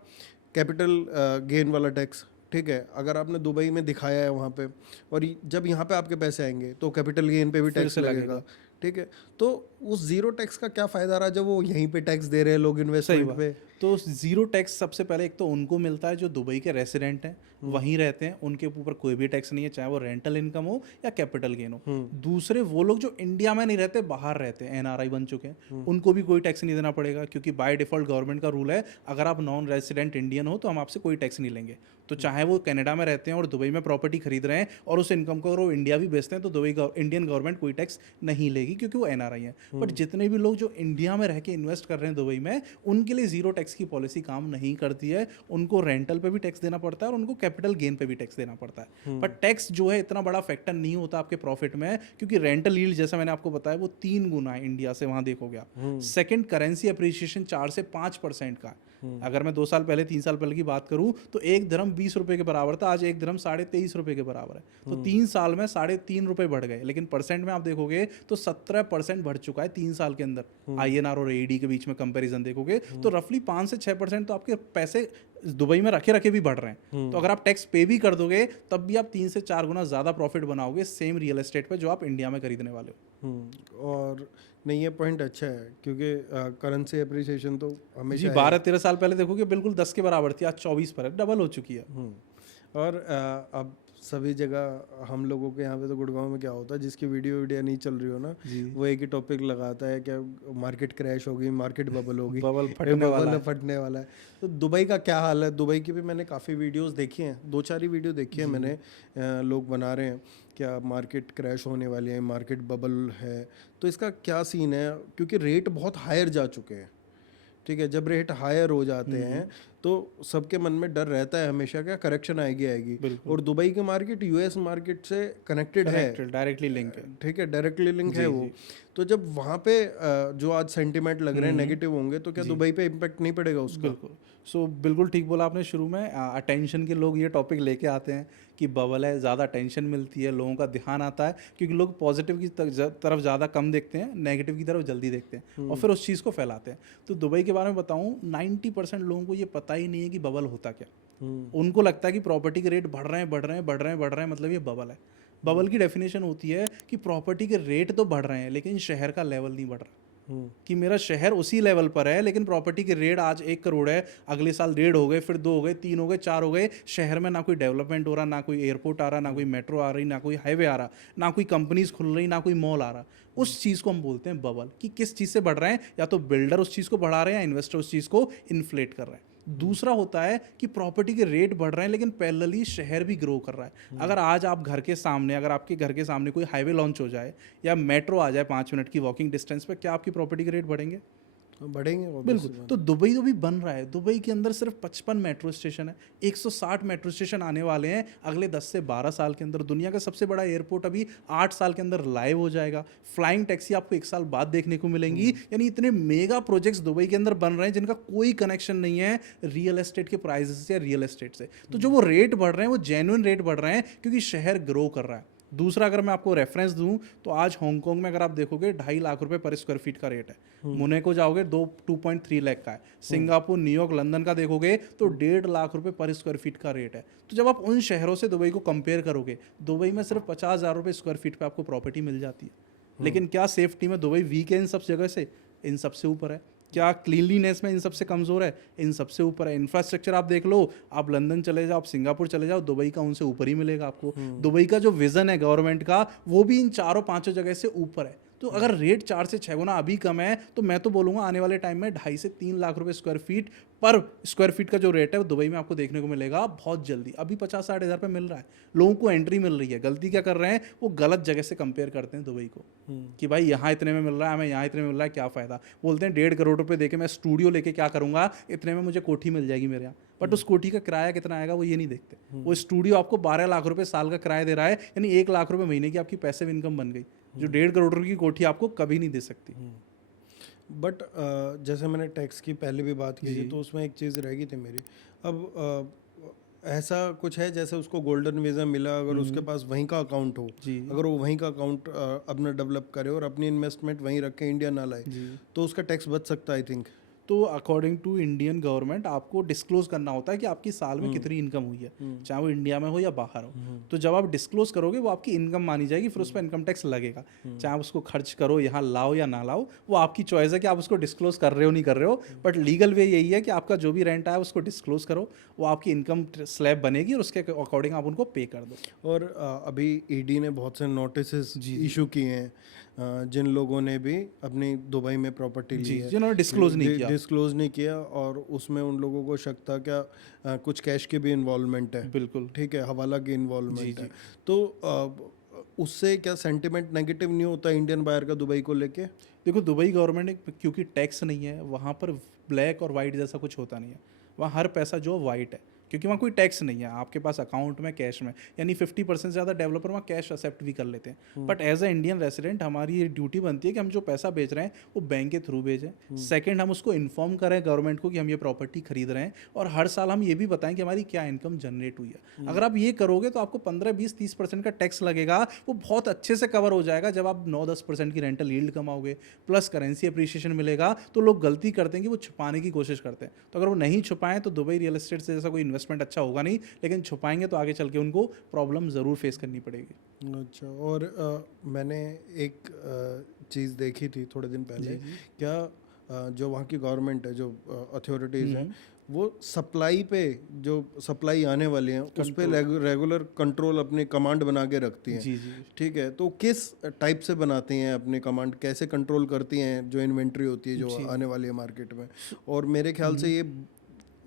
कैपिटल गेन वाला टैक्स, ठीक है, अगर आपने दुबई में दिखाया है वहाँ पे, और जब यहाँ पे आपके पैसे आएंगे तो कैपिटल गेन पे भी टैक्स लगेगा, ठीक है, तो उस जीरो टैक्स का क्या फायदा रहा जब वो यहीं पे टैक्स दे रहे हैं लोग इन्वेस्टमेंट पे? तो जीरो टैक्स सबसे पहले एक तो उनको मिलता है जो दुबई के रेसिडेंट हैं, वहीं रहते हैं, उनके ऊपर कोई भी टैक्स नहीं है, चाहे वो रेंटल इनकम हो या कैपिटल गेन हो। दूसरे वो लोग जो इंडिया में नहीं रहते, बाहर रहते हैं, एनआरआई बन चुके हैं, उनको भी कोई टैक्स नहीं देना पड़ेगा, क्योंकि बाय डिफॉल्ट गवर्नमेंट का रूल है अगर आप नॉन रेसिडेंट इंडियन हो तो हम आपसे कोई टैक्स नहीं लेंगे। तो चाहे वो कनाडा में रहते हैं और दुबई में प्रॉपर्टी खरीद रहे हैं और उस इनकम को अगर वो इंडिया भी बेचते हैं तो दुबई इंडियन गवर्नमेंट कोई टैक्स नहीं लेगी, क्योंकि वो एनआरआई है। बट जितने भी लोग जो इंडिया में रह के इन्वेस्ट कर रहे हैं दुबई में, उनके लिए जीरो टैक्स की पॉलिसी काम नहीं करती है। उनको रेंटल पे भी टैक्स देना पड़ता है और उनको कैपिटल गेन पे भी टैक्स देना पड़ता है। पर टैक्स जो है इतना बड़ा फैक्टर नहीं होता आपके प्रॉफिट में, क्योंकि रेंटल यील्ड जैसा मैंने आपको बताया वो 3 गुना है इंडिया से, वहां देखोगे आप। सेकंड, करेंसी अप्रिसिएशन 4 से 5% का है। अगर मैं 2 साल पहले 3 साल पहले की बात करूं तो 1 दिरहम 20 रुपए के बराबर था, आज 1 दिरहम 23.5 रुपए के बराबर है। तो 3 साल में 3.5 रुपए बढ़ गए, लेकिन परसेंट में आप देखोगे तो 17% बढ़ चुका है 3 साल के अंदर। आईएनआर और एडी के बीच में कंपैरिजन देखोगे तो रफली 5 से 6% तो आपके पैसे दुबई में रखे रखे भी बढ़ रहे हैं। तो अगर आप टैक्स पे भी कर दोगे तब भी आप 3 से 4 गुना ज़्यादा प्रॉफिट बनाओगे सेम रियल एस्टेट पे जो आप इंडिया में खरीदने वाले हो। और नहीं, ये पॉइंट अच्छा है, क्योंकि करेंसी अप्रिसिएशन तो हमेशा जी 12-13 साल पहले देखोगे बिल्कुल 10 के बराबर थी, आज 24 पर है, डबल हो चुकी है। और अब सभी जगह हम लोगों के यहाँ पे तो गुड़गांव में क्या होता है, जिसकी वीडियो नहीं चल रही हो ना, वो एक ही टॉपिक लगाता है क्या मार्केट क्रैश होगी, मार्केट बबल होगी, बबल फटने वाला है। तो दुबई का क्या हाल है? दुबई की भी मैंने काफ़ी वीडियोस देखी हैं, 2-4 ही वीडियो देखी है मैंने। लोग बना रहे हैं क्या मार्केट क्रैश होने वाली है, मार्केट बबल है, तो इसका क्या सीन है? क्योंकि रेट बहुत हायर जा चुके हैं, ठीक है। जब रेट हायर हो जाते हैं तो सबके मन में डर रहता है हमेशा क्या करेक्शन आएगी। और दुबई की मार्केट यूएस मार्केट से कनेक्टेड है, डायरेक्टली लिंक है, ठीक है, डायरेक्टली लिंक है वो। तो जब वहाँ पे जो आज सेंटीमेंट लग रहे हैं नेगेटिव होंगे, तो क्या दुबई पे इम्पैक्ट नहीं पड़ेगा उसका? बिल्कुल। बिल्कुल ठीक बोला आपने शुरू में। अटेंशन के लोग ये टॉपिक लेके आते हैं कि बबल है, ज़्यादा अटेंशन मिलती है, लोगों का ध्यान आता है, क्योंकि लोग पॉजिटिव की तरफ ज़्यादा कम देखते हैं, नेगेटिव की तरफ जल्दी देखते हैं और फिर उस चीज़ को फैलाते हैं। तो दुबई के बारे में बताऊं, 90% लोगों को ये पता ही नहीं है कि बबल होता क्या। उनको लगता है कि प्रॉपर्टी के रेट बढ़ रहे हैं, मतलब ये बबल है। बबल की डेफिनेशन होती है कि प्रॉपर्टी के रेट तो बढ़ रहे हैं लेकिन शहर का लेवल नहीं बढ़ रहा। कि मेरा शहर उसी लेवल पर है लेकिन प्रॉपर्टी के रेट आज 1 करोड़ है, अगले साल 1.5 हो गए, फिर 2 हो गए, 3 हो गए, 4 हो गए। शहर में ना कोई डेवलपमेंट हो रहा, ना कोई एयरपोर्ट आ रहा, ना कोई मेट्रो आ रही, ना कोई हाईवे आ रहा, ना कोई कंपनीज खुल रही, ना कोई मॉल आ रहा। उस चीज़ को हम बोलते हैं बबल, कि किस चीज़ से बढ़ रहे हैं, या तो बिल्डर उस चीज़ को बढ़ा रहे हैं या इन्वेस्टर उस चीज़ को इन्फ्लेट कर रहे हैं। दूसरा होता है कि प्रॉपर्टी के रेट बढ़ रहे हैं लेकिन पैरेलली शहर भी ग्रो कर रहा है। अगर आज आप घर के सामने, अगर आपके घर के सामने कोई हाईवे लॉन्च हो जाए या मेट्रो आ जाए 5 मिनट की वॉकिंग डिस्टेंस पे, क्या आपकी प्रॉपर्टी के रेट बढ़ेंगे? बढ़ेंगे बिल्कुल। तो दुबई तो भी बन रहा है। दुबई के अंदर सिर्फ 55 मेट्रो स्टेशन है, 160 मेट्रो स्टेशन आने वाले हैं अगले 10 से 12 साल के अंदर। दुनिया का सबसे बड़ा एयरपोर्ट अभी 8 साल के अंदर लाइव हो जाएगा। फ्लाइंग टैक्सी आपको 1 साल बाद देखने को मिलेंगी। यानी इतने मेगा प्रोजेक्ट्स दुबई के अंदर बन रहे हैं जिनका कोई कनेक्शन नहीं है रियल एस्टेट के प्राइसेस से या रियल एस्टेट से। तो जो वो रेट बढ़ रहे हैं वो जेन्युइन रेट बढ़ रहे हैं क्योंकि शहर ग्रो कर रहा है। दूसरा, अगर मैं आपको रेफरेंस दूं तो आज हांगकांग में अगर आप देखोगे 2.5 लाख रुपए पर स्क्वायर फीट का रेट है। मोनाको जाओगे 2.3 लाख का है। सिंगापुर, न्यूयॉर्क, लंदन का देखोगे तो 1.5 लाख रुपए पर स्क्वायर फीट का रेट है। तो जब आप उन शहरों से दुबई को कंपेयर करोगे, दुबई में सिर्फ 50,000 रुपये स्क्वायर फीट पे आपको प्रॉपर्टी मिल जाती है। लेकिन क्या सेफ्टी में दुबई वीक है इन सब जगह से? इन सबसे ऊपर है। क्या क्लीनलीनेस में इन सबसे कमज़ोर है? इन सबसे ऊपर है। इंफ्रास्ट्रक्चर आप देख लो, आप लंदन चले जाओ, आप सिंगापुर चले जाओ, दुबई का उनसे ऊपर ही मिलेगा आपको। दुबई का जो विजन है गवर्नमेंट का, वो भी इन 4-5 जगह से ऊपर है। तो अगर रेट 4 से 6 गुना अभी कम है तो मैं तो बोलूँगा आने वाले टाइम में 2.5 से 3 लाख रुपए स्क्वायर फीट पर स्क्वायर फीट का जो रेट है वो दुबई में आपको देखने को मिलेगा बहुत जल्दी। अभी 50-60 हज़ार पे मिल रहा है, लोगों को एंट्री मिल रही है। गलती क्या कर रहे हैं, वो गलत जगह से कंपेयर करते हैं दुबई को कि भाई यहाँ इतने में मिल रहा है, हमें यहाँ इतने में मिल रहा है, क्या फ़ायदा। बोलते हैं 1.5 करोड़ रुपये देके मैं स्टूडियो लेके क्या करूँगा, इतने में मुझे कोठी मिल जाएगी मेरे यहाँ। बट उस कोठी का किराया कितना आएगा वो ये नहीं देखते। वो स्टूडियो आपको 12 लाख रुपये साल का किराया दे रहा है, यानी 1 लाख रुपये महीने की आपकी पैसिव इनकम बन गई, जो 1.5 करोड़ रुपये की कोठी आपको कभी नहीं दे सकती। बट जैसे मैंने टैक्स की पहले भी बात की थी, तो उसमें एक चीज़ रह गई थी मेरी। अब ऐसा कुछ है जैसे उसको गोल्डन वीज़ा मिला, अगर उसके पास वहीं का अकाउंट हो, अगर वो वहीं का अकाउंट अपना डेवलप करे और अपनी इन्वेस्टमेंट वहीं रख के इंडिया ना लाए, तो उसका टैक्स बच सकता है आई थिंक। तो अकॉर्डिंग टू इंडियन गवर्नमेंट आपको डिस्क्लोज करना होता है कि आपकी साल में कितनी इनकम हुई है, चाहे वो इंडिया में हो या बाहर हो। तो जब आप डिस्क्लोज करोगे वो आपकी इनकम मानी जाएगी, फिर उस पर इनकम टैक्स लगेगा। चाहे आप उसको खर्च करो, यहाँ लाओ या ना लाओ, वो आपकी चॉइस है कि आप उसको डिस्क्लोज कर रहे हो नहीं कर रहे हो। बट लीगल वे यही है कि आपका जो भी रेंट आया उसको डिस्क्लोज करो, वो आपकी इनकम स्लैब बनेगी और उसके अकॉर्डिंग आप उनको पे कर दो। और अभी ईडी ने बहुत से नोटिस इशू किए हैं जिन लोगों ने भी अपनी दुबई में प्रॉपर्टी ली है, जिन्होंने डिस्क्लोज नहीं किया। डिस्क्लोज नहीं किया, और उसमें उन लोगों को शक था क्या कुछ कैश की भी इन्वॉल्वमेंट है। बिल्कुल ठीक है, हवाला की इन्वॉल्वमेंट है। तो उससे क्या सेंटिमेंट नेगेटिव नहीं होता इंडियन बायर का दुबई को लेके? देखो, दुबई गवर्नमेंट क्योंकि टैक्स नहीं है वहाँ पर, ब्लैक और वाइट जैसा कुछ होता नहीं है। वहाँ हर पैसा जो वाइट है, क्योंकि वहाँ कोई टैक्स नहीं है, आपके पास अकाउंट में कैश में, यानी 50% से ज़्यादा डेवलपर वहाँ कैश एक्सेप्ट भी कर लेते हैं। But as a Indian resident हमारी ये ड्यूटी बनती है कि हम जो पैसा बेच रहे हैं वो बैंक के थ्रू भेजें। सेकंड, हम उसको इन्फॉर्म करें गवर्नमेंट को कि हम ये प्रॉपर्टी खरीद रहे हैं, और हर साल हम ये भी बताएं कि हमारी क्या इनकम जनरेट हुई है। अगर आप ये करोगे तो आपको 15-20-30% का टैक्स लगेगा, वो बहुत अच्छे से कवर हो जाएगा जब आप 9-10% की रेंटल यील्ड कमाओगे, प्लस करेंसी अप्रिशिएशन मिलेगा। तो लोग गलती करते हैं कि वो छुपाने की कोशिश करते हैं। तो अगर वो नहीं छुपाएं तो दुबई रियल एस्टेट से जैसा कोई इन्वेस्टमेंट अच्छा होगा नहीं, लेकिन छुपाएंगे तो आगे चल के उनको प्रॉब्लम ज़रूर फेस करनी पड़ेगी। अच्छा, और मैंने एक चीज़ देखी थी थोड़े दिन पहले, क्या जो वहाँ की गवर्नमेंट है, जो अथॉरिटीज़ हैं, वो सप्लाई पे, जो सप्लाई आने वाली हैं उस पे रेगुलर कंट्रोल अपनी कमांड बना के रखती हैं। जी जी। ठीक है, तो किस टाइप से बनाती हैं अपनी कमांड, कैसे कंट्रोल करती हैं जो इन्वेंट्री होती है जो आने वाली है मार्केट में? और मेरे ख्याल से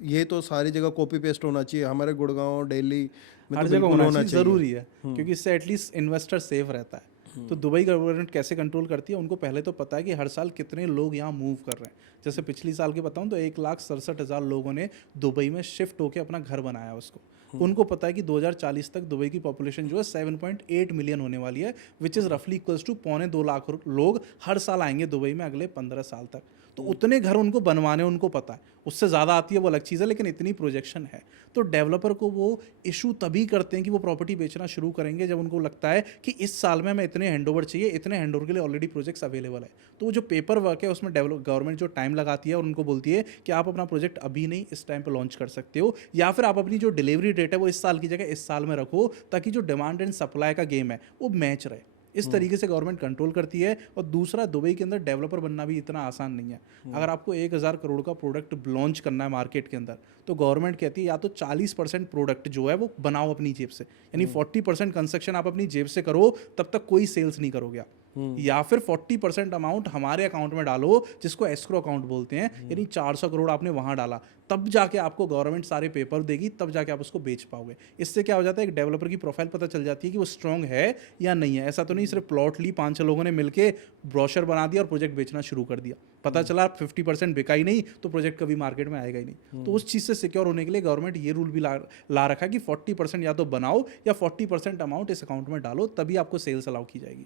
ये तो सारी जगह कॉपी पेस्ट होना चाहिए, हमारे गुड़गांव दिल्ली में हर तो जगह बिल्कुल होना चाहिए, ज़रूरी है, हम्म। क्योंकि इससे एटलीस्ट इन्वेस्टर सेफ रहता है। तो दुबई गवर्नमेंट कैसे कंट्रोल करती है, उनको पहले तो पता है कि हर साल कितने लोग यहाँ मूव कर रहे हैं। जैसे पिछली साल की बताऊँ तो 1,67,000 लोगों ने दुबई में शिफ्ट होकर अपना घर बनाया उसको। उनको पता है कि 2040 तक दुबई की पॉपुलेशन जो है 7.8 मिलियन होने वाली है, विच इज़ रफली इक्वल्स टू 2.25 लाख लोग हर साल आएंगे दुबई में अगले 15 साल तक। तो उतने घर उनको बनवाने उनको पता है, उससे ज़्यादा आती है वो अलग चीज़ है, लेकिन इतनी प्रोजेक्शन है। तो डेवलपर को वो इशू तभी करते हैं कि वो प्रॉपर्टी बेचना शुरू करेंगे जब उनको लगता है कि इस साल में हमें इतने हैंडओवर चाहिए, इतने हैंडओवर के लिए ऑलरेडी प्रोजेक्ट्स अवेलेबल है। तो वो जो पेपर वर्क है उसमें गवर्नमेंट जो टाइम लगाती है और उनको बोलती है कि आप अपना प्रोजेक्ट अभी नहीं, इस टाइम पर लॉन्च कर सकते हो, या फिर आप अपनी जो डिलीवरी डेट है वो इस साल की जगह इस साल में रखो, ताकि जो डिमांड एंड सप्लाई का गेम है वो मैच रहे। इस तरीके से गवर्नमेंट कंट्रोल करती है। और दूसरा, दुबई के अंदर डेवलपर बनना भी इतना आसान नहीं है। अगर आपको 1,000 करोड़ का प्रोडक्ट लॉन्च करना है मार्केट के अंदर, तो गवर्नमेंट कहती है या तो 40% प्रोडक्ट जो है वो बनाओ अपनी जेब से, यानी 40% कंस्ट्रक्शन आप अपनी जेब से करो, तब तक कोई सेल्स नहीं करोगे आप। या फिर 40% अमाउंट हमारे अकाउंट में डालो, जिसको एस्क्रो अकाउंट बोलते हैं, यानी 400 करोड़ आपने वहां डाला, तब जाके आपको गवर्नमेंट सारे पेपर देगी, तब जाके आप उसको बेच पाओगे। इससे क्या हो जाता है, एक डेवलपर की प्रोफाइल पता चल जाती है कि वो स्ट्रांग है या नहीं है। ऐसा तो नहीं सिर्फ प्लॉट ली, 5-6 लोगों ने मिलके ब्रोशर बना दिया और प्रोजेक्ट बेचना शुरू कर दिया, पता चला 50% बिका ही नहीं, तो प्रोजेक्ट कभी मार्केट में आएगा ही नहीं। तो उस चीज़ से सिक्योर होने के लिए गवर्नमेंट ये रूल भी ला रखा है कि 40% या तो बनाओ या 40% अमाउंट इस अकाउंट में डालो, तभी आपको सेल्स अलाउ की जाएगी।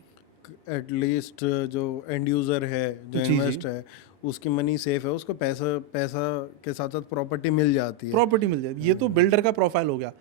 एटलीस्ट जो एंड यूज़र है, जो इन्वेस्ट है, उसकी मनी सेफ है, उसको पैसा के साथ साथ प्रॉपर्टी मिल जाती है। प्रॉपर्टी मिल जाती है। ये तो बिल्डर का प्रोफाइल हो गया।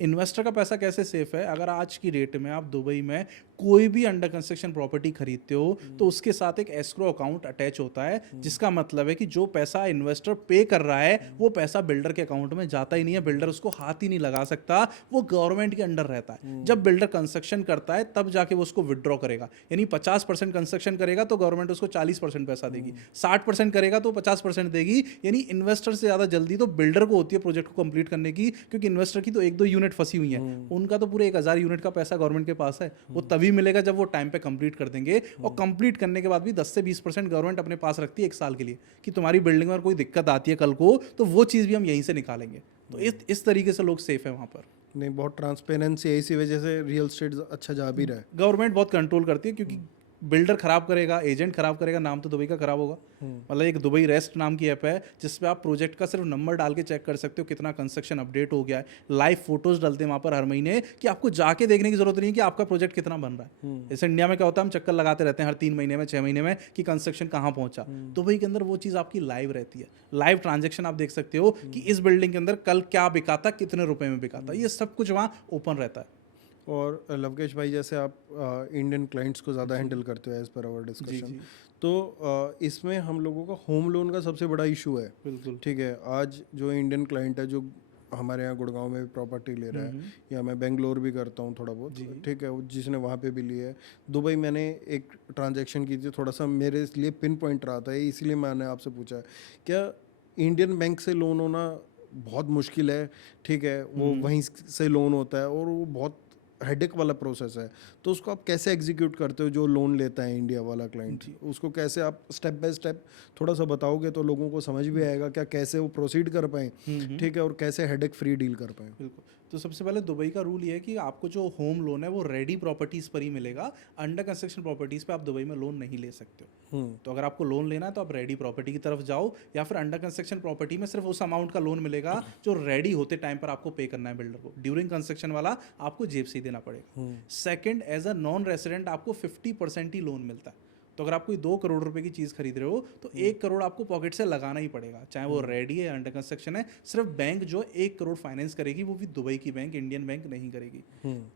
इन्वेस्टर का पैसा कैसे सेफ है, अगर आज की डेट में आप दुबई में कोई भी अंडर कंस्ट्रक्शन प्रॉपर्टी खरीदते हो तो उसके साथ एक एस्क्रो अकाउंट अटैच होता है, जिसका मतलब है कि जो पैसा इन्वेस्टर पे कर रहा है वो पैसा बिल्डर के अकाउंट में जाता ही नहीं है, बिल्डर उसको हाथ ही नहीं लगा सकता, वो गवर्नमेंट के अंडर रहता है। जब बिल्डर कंस्ट्रक्शन करता है तब जाके वो उसको विड्रॉ करेगा, यानी 50% कंस्ट्रक्शन करेगा तो गवर्नमेंट उसको 40% पैसा देगी, 60% करेगा तो 50% देगी। यानी इन्वेस्टर से ज़्यादा जल्दी तो बिल्डर को होती है प्रोजेक्ट को कंप्लीट करने की, क्योंकि इन्वेस्टर की तो 1-2 यूनिट फंसी हुई हैं, उनका तो पूरे 1,000 यूनिट का पैसा गवर्नमेंट के पास है, वो तभी मिलेगा जब वो टाइम पे कंप्लीट कर देंगे। और कंप्लीट करने के बाद भी 10 से 20% गवर्नमेंट अपने पास रखती है 1 साल के लिए, कि तुम्हारी बिल्डिंग में कोई दिक्कत आती है कल को तो वो चीज़ भी हम यहीं से निकालेंगे। तो इस तरीके से लोग सेफ है वहाँ पर। नहीं, बहुत ट्रांसपेरेंसी, इसी वजह से रियल स्टेट अच्छा जा भी रहा है। गवर्नमेंट बहुत कंट्रोल करती है, क्योंकि बिल्डर खराब करेगा, एजेंट खराब करेगा, नाम तो दुबई का खराब होगा। मतलब एक दुबई रेस्ट नाम की ऐप है जिसपे आप प्रोजेक्ट का सिर्फ नंबर डाल के चेक कर सकते हो कितना कंस्ट्रक्शन अपडेट हो गया है। लाइव फोटोज डालते हैं वहाँ पर हर महीने, कि आपको जाके देखने की जरूरत नहीं है कि आपका प्रोजेक्ट कितना बन रहा है। जैसे इंडिया में क्या होता है, हम चक्कर लगाते रहते हैं हर 3 महीने में, 6 महीने में, कि कंस्ट्रक्शन कहाँ पहुंचा। दुबई के अंदर वो चीज़ आपकी लाइव रहती है, लाइव ट्रांजेक्शन आप देख सकते हो कि इस बिल्डिंग के अंदर कल क्या बिका था, कितने रुपए में बिका था, ये सब कुछ वहाँ ओपन रहता है। और लवकेश भाई, जैसे आप इंडियन क्लाइंट्स को ज़्यादा हैंडल करते हो एज पर आवर डिस्कशन, जी। तो इसमें हम लोगों का होम लोन का सबसे बड़ा इशू है। बिल्कुल। ठीक है, आज जो इंडियन क्लाइंट है जो हमारे यहाँ गुड़गांव में भी प्रॉपर्टी ले रहा है, या मैं बेंगलोर भी करता हूँ थोड़ा बहुत, ठीक है, जिसने वहाँ पे भी लिया है। दुबई मैंने एक ट्रांजैक्शन की थी, थोड़ा सा मेरे लिए पिन पॉइंट रहा था, इसीलिए मैंने आपसे पूछा है, क्या इंडियन बैंक से लोन होना बहुत मुश्किल है? ठीक है, वो वहीं से लोन होता है और वो बहुत हेडेक वाला प्रोसेस है, तो उसको आप कैसे एग्जीक्यूट करते हो? जो लोन लेता है इंडिया वाला क्लाइंट, उसको कैसे आप स्टेप बाय स्टेप थोड़ा सा बताओगे तो लोगों को समझ भी आएगा क्या कैसे वो प्रोसीड कर पाएँ, ठीक है, और कैसे हेडेक फ्री डील कर पाएँ। बिल्कुल। तो सबसे पहले दुबई का रूल ये है कि आपको जो होम लोन है वो रेडी प्रॉपर्टीज़ पर ही मिलेगा। अंडर कंस्ट्रक्शन प्रॉपर्टीज़ पे आप दुबई में लोन नहीं ले सकते हो। तो अगर आपको लोन लेना है तो आप रेडी प्रॉपर्टी की तरफ जाओ, या फिर अंडर कंस्ट्रक्शन प्रॉपर्टी में सिर्फ उस अमाउंट का लोन मिलेगा जो रेडी होते टाइम पर आपको पे करना है बिल्डर को। ड्यूरिंग कंस्ट्रक्शन वाला आपको जेब से ही देना पड़ेगा। Second, as a non resident आपको 50% ही लोन मिलता है। तो अगर आप कोई 2 करोड़ रुपए की चीज़ खरीद रहे हो तो 1 करोड़ आपको पॉकेट से लगाना ही पड़ेगा, चाहे वो रेडी है, अंडर कंस्ट्रक्शन है। सिर्फ बैंक जो 1 करोड़ फाइनेंस करेगी वो भी दुबई की बैंक, इंडियन बैंक नहीं करेगी।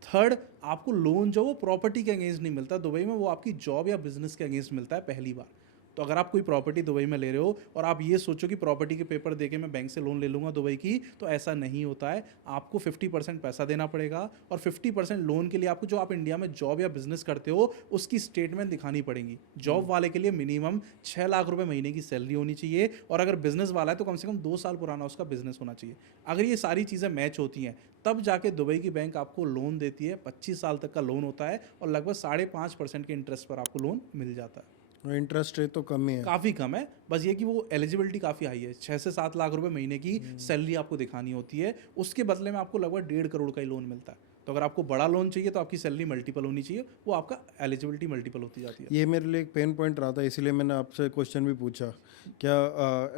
थर्ड, आपको लोन जो वो प्रॉपर्टी के अगेंस्ट नहीं मिलता दुबई में, वो आपकी जॉब या बिजनेस के अगेंस्ट मिलता है पहली बार। तो अगर आप कोई प्रॉपर्टी दुबई में ले रहे हो और आप ये सोचो कि प्रॉपर्टी के पेपर देके मैं बैंक से लोन ले लूँगा दुबई की, तो ऐसा नहीं होता है। आपको 50% पैसा देना पड़ेगा और 50% लोन के लिए आपको, जो आप इंडिया में जॉब या बिजनेस करते हो उसकी स्टेटमेंट दिखानी पड़ेगी। जॉब वाले के लिए मिनिमम 6 लाख रुपए महीने की सैलरी होनी चाहिए, और अगर बिजनेस वाला है तो कम से कम 2 साल पुराना उसका बिजनेस होना चाहिए। अगर ये सारी चीज़ें मैच होती हैं तब जाके दुबई की बैंक आपको लोन देती है। 25 साल तक का लोन होता है और लगभग 5.5% के इंटरेस्ट पर आपको लोन मिल जाता है। इंटरेस्ट रेट तो कम ही है, काफ़ी कम है, बस ये कि वो एलिजिबिलिटी काफ़ी हाई है। 6 से 7 लाख रुपए महीने की सैलरी आपको दिखानी होती है, उसके बदले में आपको लगभग 1.5 करोड़ का ही लोन मिलता है। तो अगर आपको बड़ा लोन चाहिए तो आपकी सैलरी मल्टीपल होनी चाहिए, वो आपका एलिजिबिलिटी मल्टीपल होती जाती है। ये मेरे लिए एक पेन पॉइंट रहा था, इसीलिए मैंने आपसे क्वेश्चन भी पूछा, क्या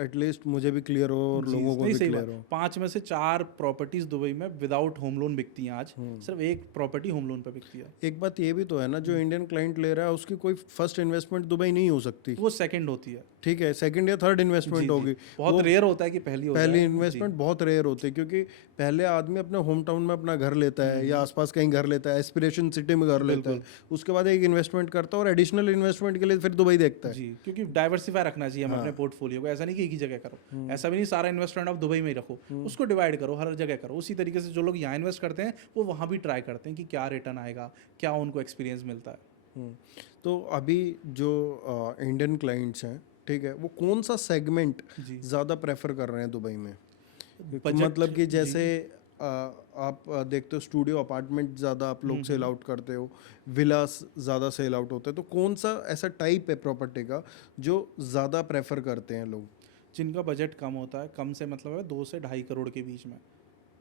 एटलीस्ट मुझे भी क्लियर हो और लोगों को भी क्लियर हो। 5 में से 4 प्रॉपर्टीज दुबई में विदाउट होम लोन बिकती हैं आज, सिर्फ एक प्रॉपर्टी होम लोन पे बिकती है। एक बात ये भी तो है ना, जो इंडियन क्लाइंट ले रहा है उसकी कोई फर्स्ट इन्वेस्टमेंट दुबई नहीं हो सकती, वो सेकंड होती है। ठीक है, सेकंड या थर्ड इन्वेस्टमेंट होगी। बहुत रेयर होता है कि पहली इन्वेस्टमेंट बहुत रेयर होती है, क्योंकि पहले आदमी अपने होम टाउन में अपना घर लेता है या आसपास कहीं घर लेता है, एस्पिरेशन सिटी में घर लेता है, उसके बाद एक इन्वेस्टमेंट करता है और एडिशनल इन्वेस्टमेंट के लिए फिर दुबई देखता है। जी, क्योंकि डाइवर्सिफाई रखना चाहिए हमें अपने पोर्टफोलियो को। ऐसा नहीं कि एक ही जगह करो, ऐसा भी नहीं सारा इन्वेस्टमेंट आप दुबई में ही रखो, उसको डिवाइड करो, हर जगह करो। उसी तरीके से जो लोग यहाँ इन्वेस्ट करते हैं वो वहाँ भी ट्राई करते हैं कि क्या रिटर्न आएगा, क्या उनको एक्सपीरियंस मिलता है। तो अभी जो इंडियन क्लाइंट्स हैं, ठीक है, वो कौन सा सेगमेंट ज़्यादा प्रेफर कर रहे हैं दुबई में? मतलब कि जैसे आप देखते हो स्टूडियो अपार्टमेंट ज़्यादा आप लोग सेल आउट करते हो, विलास ज़्यादा सेल आउट होते हैं, तो कौन सा ऐसा टाइप है प्रॉपर्टी का जो ज़्यादा प्रेफर करते हैं लोग? जिनका बजट कम होता है, कम से मतलब है 2 से 2.5 करोड़ के बीच में,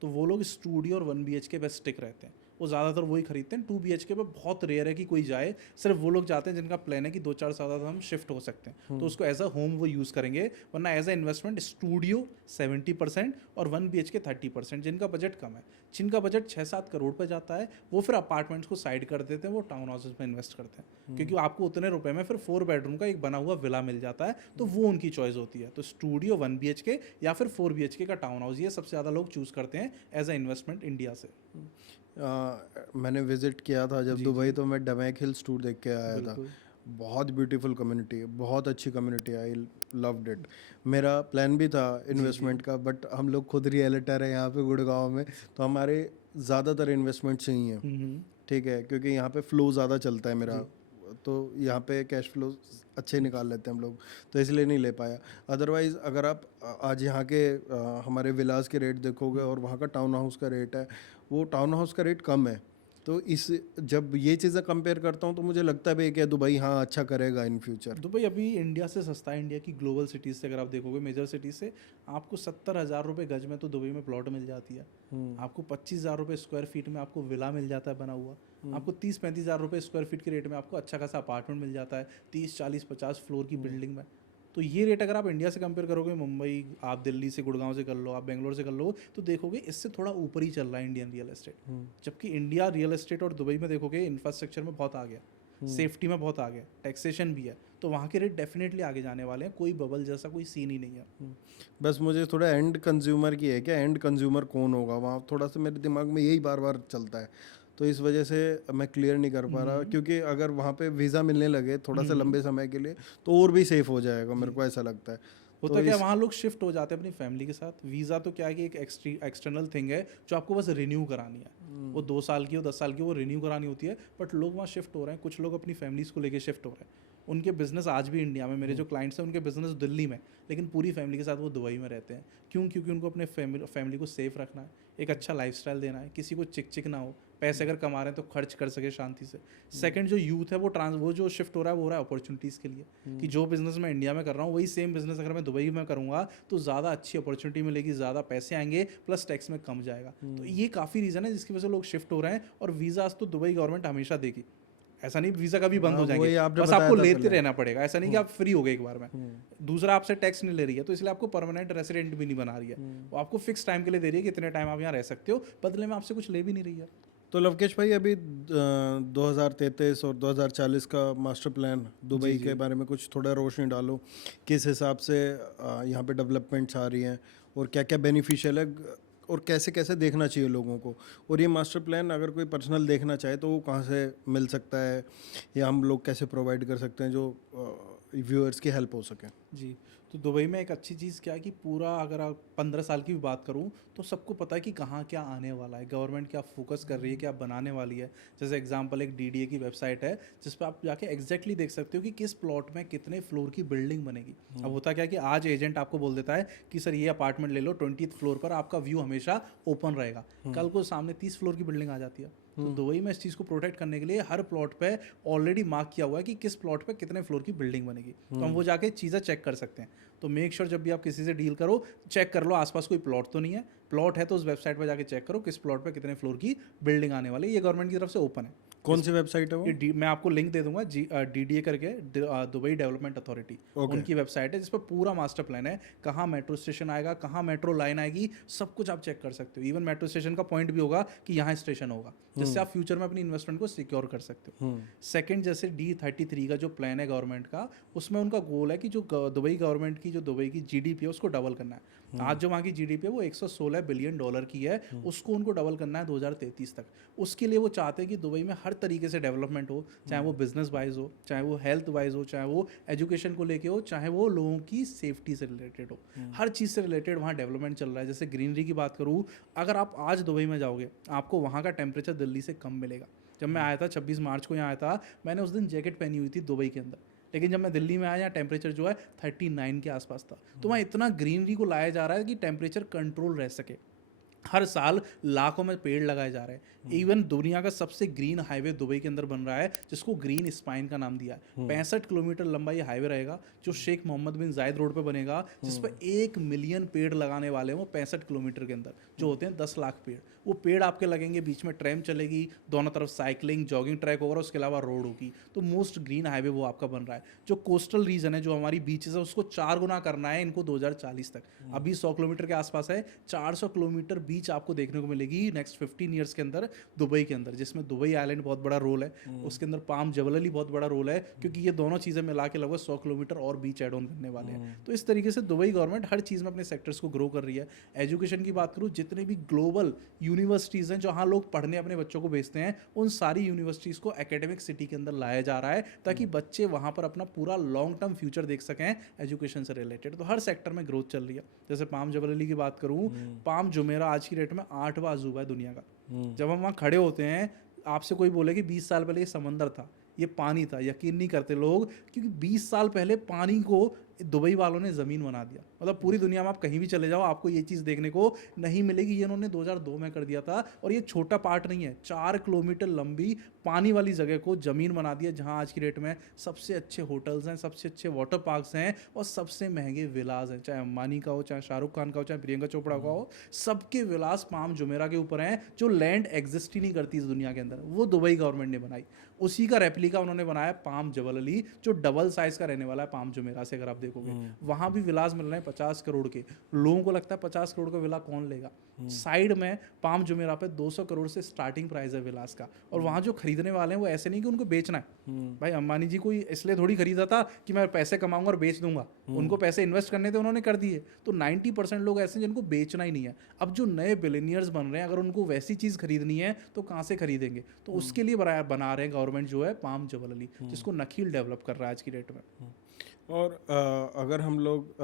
तो वो लोग स्टूडियो और 1 BHK पे स्टिक रहते हैं। वो ज़्यादातर वही खरीदते हैं। 2 BHK पे बहुत रेयर है कि कोई जाए, सिर्फ वो लोग जाते हैं जिनका प्लान है कि 2-4 साल बाद हम शिफ्ट हो सकते हैं, तो उसको एज अ होम वो यूज़ करेंगे। वरना एज अ इन्वेस्टमेंट स्टूडियो 70% और 1 BHK 30%, जिनका बजट कम है। जिनका बजट 6-7 करोड़ पे जाता है वो फिर अपार्टमेंट्स को साइड कर देते हैं, वो टाउन हाउसेज में इन्वेस्ट करते हैं, क्योंकि आपको उतने रुपए में फिर 4 बेडरूम का एक बना हुआ विला मिल जाता है, तो वो उनकी चॉइस होती है। तो स्टूडियो 1 BHK या फिर 4 BHK का टाउन हाउस, ये सबसे ज़्यादा लोग चूज़ करते हैं एज अ इन्वेस्टमेंट इंडिया से। मैंने विजिट किया था जब दुबई, तो मैं डमैक हिल्स टूर देख के आया था। बहुत ब्यूटीफुल कम्युनिटी है, बहुत अच्छी कम्युनिटी है, आई लव्ड इट। मेरा प्लान भी था इन्वेस्टमेंट का, बट हम लोग खुद रियलिटर है यहाँ पे गुड़गांव में, तो हमारे ज़्यादातर इन्वेस्टमेंट्स ही हैं, ठीक है, क्योंकि यहाँ पे फ्लो ज़्यादा चलता है मेरा, तो यहाँ पे कैश फ्लो अच्छे निकाल लेते हैं हम लोग, तो इसलिए नहीं ले पाया। अदरवाइज़ अगर आप आज यहाँ के हमारे विलास के रेट देखोगे और वहाँ का टाउन हाउस का रेट है, वो टाउन हाउस का रेट कम है। तो इस जब ये चीज़ें कंपेयर करता हूँ तो मुझे लगता है कि दुबई हाँ अच्छा करेगा इन फ्यूचर। दुबई अभी इंडिया से सस्ता है। इंडिया की ग्लोबल सिटीज़ से अगर आप देखोगे, मेजर सिटीज़ से आपको 70,000 रुपये गज में तो दुबई में प्लॉट मिल जाती है। आपको 25,000 रुपये स्क्वायर फीट में आपको विला मिल जाता है बना हुआ। आपको 30-35,000 रुपये स्क्वायर फीट के रेट में आपको अच्छा खासा अपार्टमेंट मिल जाता है, 30-40-50 फ्लोर की बिल्डिंग में। तो ये रेट अगर आप इंडिया से कंपेयर करोगे, मुंबई, आप दिल्ली से, गुड़गांव से कर लो, आप बेंगलोर से कर लो, तो देखोगे इससे थोड़ा ऊपर ही चल रहा है इंडियन रियल एस्टेट। जबकि इंडिया रियल एस्टेट और दुबई में देखोगे इंफ्रास्ट्रक्चर में बहुत आ गया, सेफ्टी में बहुत आ गया, टैक्सेशन भी है, तो वहाँ के रेट डेफिनेटली आगे जाने वाले हैं। कोई बबल जैसा कोई सीन ही नहीं है। बस मुझे थोड़ा एंड कंज्यूमर की है, क्या एंड कंज्यूमर कौन होगा वहाँ, थोड़ा सा मेरे दिमाग में यही बार बार चलता है। तो इस वजह से मैं क्लियर नहीं कर पा रहा, क्योंकि अगर वहाँ पे वीज़ा मिलने लगे थोड़ा सा लंबे समय के लिए तो और भी सेफ हो जाएगा, मेरे को ऐसा लगता है। होता क्या, वहाँ लोग शिफ्ट हो जाते हैं अपनी फैमिली के साथ। वीज़ा तो क्या है कि एक एक्सटर्नल थिंग है जो आपको बस रिन्यू करानी है, वो 2 साल की हो 10 साल की वो रिन्यू करानी होती है, बट लोग वहाँ शिफ्ट हो रहे हैं। कुछ लोग अपनी फैमिलीज़ को लेके शिफ्ट हो रहे हैं, उनके बिजनेस आज भी इंडिया में, मेरे जो क्लाइंट्स हैं उनके बिजनेस दिल्ली में, लेकिन पूरी फैमिली के साथ वो दुबई में रहते हैं। क्यों? क्योंकि उनको अपने फैमिली को सेफ रखना है, एक अच्छा लाइफस्टाइल देना है, किसी को चिक चिक ना हो, पैसे अगर कमा रहे हैं तो खर्च कर सके शांति से। सेकंड, जो यूथ है वो जो शिफ्ट हो रहा है वो हो रहा है अपॉर्चुनिटीज़ के लिए, कि जो बिज़नेस मैं इंडिया में कर रहा हूँ वही सेम बिज़नेस अगर मैं दुबई में करूँगा तो ज़्यादा अच्छी अपॉर्चुनिटी मिलेगी, ज़्यादा पैसे आएंगे, प्लस टैक्स में कम जाएगा। तो ये काफ़ी रीज़न है जिसकी वजह से लोग शिफ्ट हो रहे हैं। और वीज़ाज तो दुबई गवर्नमेंट हमेशा देगी, ऐसा नहीं वीज़ा कभी बंद हो जाएंगे, बस आपको लेते रहना पड़ेगा। ऐसा नहीं कि आप फ्री हो गए एक बार में। दूसरा, आपसे टैक्स नहीं ले रही है तो इसलिए आपको परमानेंट रेसिडेंट भी नहीं बना रही है, वो आपको फिक्स टाइम के लिए दे रही है कि इतने टाइम आप यहाँ रह सकते हो, बदले में आपसे कुछ ले भी नहीं रही है। तो लवकेश भाई, अभी 2033 और 2040 का मास्टर प्लान दुबई के बारे में कुछ थोड़ा रोशनी डालो, किस हिसाब से यहाँ पे डेवलपमेंट्स आ रही हैं और क्या क्या बेनिफिशियल है और कैसे कैसे देखना चाहिए लोगों को, और ये मास्टर प्लान अगर कोई पर्सनल देखना चाहे तो वो कहाँ से मिल सकता है या हम लोग कैसे प्रोवाइड कर सकते हैं जो व्यूअर्स की हेल्प हो सके। जी, तो दुबई में एक अच्छी चीज़ क्या है कि पूरा, अगर आप 15 साल की भी बात करूं तो सबको पता है कि कहाँ क्या आने वाला है, गवर्नमेंट क्या फोकस कर रही है, क्या बनाने वाली है। जैसे एग्जांपल, एक डीडीए की वेबसाइट है जिस पर आप जाके एग्जैक्टली देख सकते हो कि किस प्लॉट में कितने फ्लोर की बिल्डिंग बनेगी। अब होता क्या है कि आज एजेंट आपको बोल देता है कि सर ये अपार्टमेंट ले लो 20th फ्लोर पर, आपका व्यू हमेशा ओपन रहेगा, कल को सामने 30 फ्लोर की बिल्डिंग आ जाती है। तो दुबई में इस चीज़ को प्रोटेक्ट करने के लिए हर प्लॉट पे ऑलरेडी मार्क किया हुआ है कि किस प्लॉट पे कितने फ्लोर की बिल्डिंग बनेगी, तो हम वो जाके चीज़ें चेक कर सकते हैं। तो मेक श्योर जब भी आप किसी से डील करो, चेक कर लो आसपास कोई प्लॉट तो नहीं है, प्लॉट है तो उस वेबसाइट पर जाके चेक करो किस प्लॉट पे कितने फ्लोर की बिल्डिंग आने वाली है। ये गवर्नमेंट की तरफ से ओपन है। कौन सी वेबसाइट है वो? मैं आपको लिंक दे दूंगा, डीडीए करके, दुबई डेवलपमेंट अथॉरिटी, उनकी वेबसाइट है जिस पर पूरा मास्टर प्लान है, कहाँ मेट्रो स्टेशन आएगा, कहाँ मेट्रो लाइन आएगी, सब कुछ आप चेक कर सकते हो। इवन मेट्रो स्टेशन का पॉइंट भी होगा कि यहाँ स्टेशन होगा, जिससे आप फ्यूचर में अपनी इन्वेस्टमेंट को सिक्योर कर सकते हो। सेकंड, जैसे D33 का जो प्लान है गवर्नमेंट का, उसमें उनका गोल है कि जो दुबई गवर्नमेंट की जो दुबई की जीडीपी है उसको डबल करना है। आज जो वहाँ की जीडीपी है वो $116 बिलियन की है, उसको उनको डबल करना है 2033 तक। उसके लिए वो चाहते हैं कि दुबई में हर तरीके से डेवलपमेंट हो, चाहे वो बिजनेस वाइज हो, चाहे वो हेल्थ वाइज हो, चाहे वो एजुकेशन को लेके हो, चाहे वो लोगों की सेफ्टी से रिलेटेड हो, हर चीज़ से रिलेटेड वहाँ डेवलपमेंट चल रहा है। जैसे ग्रीनरी की बात करूँ, अगर आप आज दुबई में जाओगे आपको वहाँ का टेम्परेचर दिल्ली से कम मिलेगा। जब मैं आया था 26 मार्च को यहाँ आया था, मैंने उस दिन जैकेट पहनी हुई थी दुबई के अंदर, लेकिन जब मैं दिल्ली में आया यहाँ टेम्परेचर जो है 39 के आसपास था। तो वहाँ इतना ग्रीनरी को लाया जा रहा है कि टेम्परेचर कंट्रोल रह सके। हर साल लाखों में पेड़ लगाए जा रहे हैं। इवन दुनिया का सबसे ग्रीन हाईवे दुबई के अंदर बन रहा है जिसको ग्रीन स्पाइन का नाम दिया है। 65 किलोमीटर लंबा ये हाईवे रहेगा जो शेख मोहम्मद बिन जायद रोड पे बनेगा, जिस पर 1 मिलियन पेड़ लगाने वाले हैं वो 65 किलोमीटर के अंदर, जो होते हैं 10 लाख पेड़। वो पेड़ आपके लगेंगे, बीच में ट्रेन चलेगी, दोनों तरफ साइकिलिंग जॉगिंग ट्रैक होगा, उसके अलावा रोड होगी। तो मोस्ट ग्रीन हाईवे वो आपका बन रहा है। जो कोस्टल रीजन है, जो हमारी बीचेस है, उसको 4 गुना करना है इनको 2040 तक। अभी 100 किलोमीटर के आसपास है, 400 किलोमीटर बीच आपको देखने को मिलेगी नेक्स्ट 15 ईयर्स के अंदर दुबई के अंदर, जिसमें दुबई आइलैंड बहुत बड़ा रोल है, उसके अंदर पाम जबल अली बहुत बड़ा रोल है, क्योंकि ये दोनों चीज़ें मिला के लगभग 100 किलोमीटर और बीच एड ऑन करने वाले हैं। तो इस तरीके से दुबई गवर्नमेंट हर चीज़ में अपने सेक्टर्स को ग्रो कर रही है। एजुकेशन की बात करूँ, जितने भी ग्लोबल यूनिवर्सिटीज़ हैं जहाँ लोग पढ़ने अपने बच्चों को भेजते हैं, उन सारी यूनिवर्सिटीज़ को एकेडमिक सिटी के अंदर लाया जा रहा है ताकि बच्चे वहाँ पर अपना पूरा लॉन्ग टर्म फ्यूचर देख सकें एजुकेशन से रिलेटेड। तो हर सेक्टर में ग्रोथ चल रही है। जैसे पाम जबल अली की बात करूँ, पाम जुमेरा आज की डेट में 8वां अजूबा है दुनिया का। जब हम वहाँ खड़े होते हैं, आपसे कोई बोले कि 20 साल पहले ये समंदर था, ये पानी था, यकीन नहीं करते लोग, क्योंकि 20 साल पहले पानी को दुबई वालों ने ज़मीन बना दिया। मतलब पूरी दुनिया में आप कहीं भी चले जाओ आपको ये चीज़ देखने को नहीं मिलेगी। ये इन्होंने 2002 में कर दिया था, और ये छोटा पार्ट नहीं है, 4 किलोमीटर लंबी पानी वाली जगह को ज़मीन बना दिया, जहाँ आज की डेट में सबसे अच्छे होटल्स हैं, सबसे अच्छे वाटर पार्क्स हैं और सबसे महंगे विलास हैं। चाहे अंबानी का हो, चाहे शाहरुख खान का हो, चाहे प्रियंका चोपड़ा का हो, सबके विलास पाम जुमेरा के ऊपर हैं। जो लैंड एग्जिस्ट ही नहीं करती इस दुनिया के अंदर, वो दुबई गवर्नमेंट ने बनाई। उसी का रेप्लिका उन्होंने बनाया पाम जबल अली, जो डबल साइज का रहने वाला है पाम जुमेरा से। अगर आप देखोगे वहां भी विलास मिल रहे हैं 50 करोड़ के। लोगों को लगता है 50 करोड़ का विला कौन लेगा। साइड में पाम जुमेरा पे 200 करोड़ से स्टार्टिंग प्राइस है विलास का। और वहां जो खरीदने वाले हैं वो ऐसे नहीं कि उनको बेचना है। भाई अंबानी जी कोई इसलिए थोड़ी खरीदा था कि मैं पैसे कमाऊंगा और बेच दूंगा। उनको पैसे इन्वेस्ट करने थे, उन्होंने कर दिए। तो 90% लोग ऐसे हैं जिनको बेचना ही नहीं है। अब जो नए बिलियनियर्स बन रहे हैं, अगर उनको वैसी चीज़ खरीदनी है तो कहाँ से खरीदेंगे। तो उसके लिए बना रहे हैं गवर्नमेंट जो है पाम जबल अली, जिसको नखील डेवलप कर रहा है आज की डेट में। और अगर हम लोग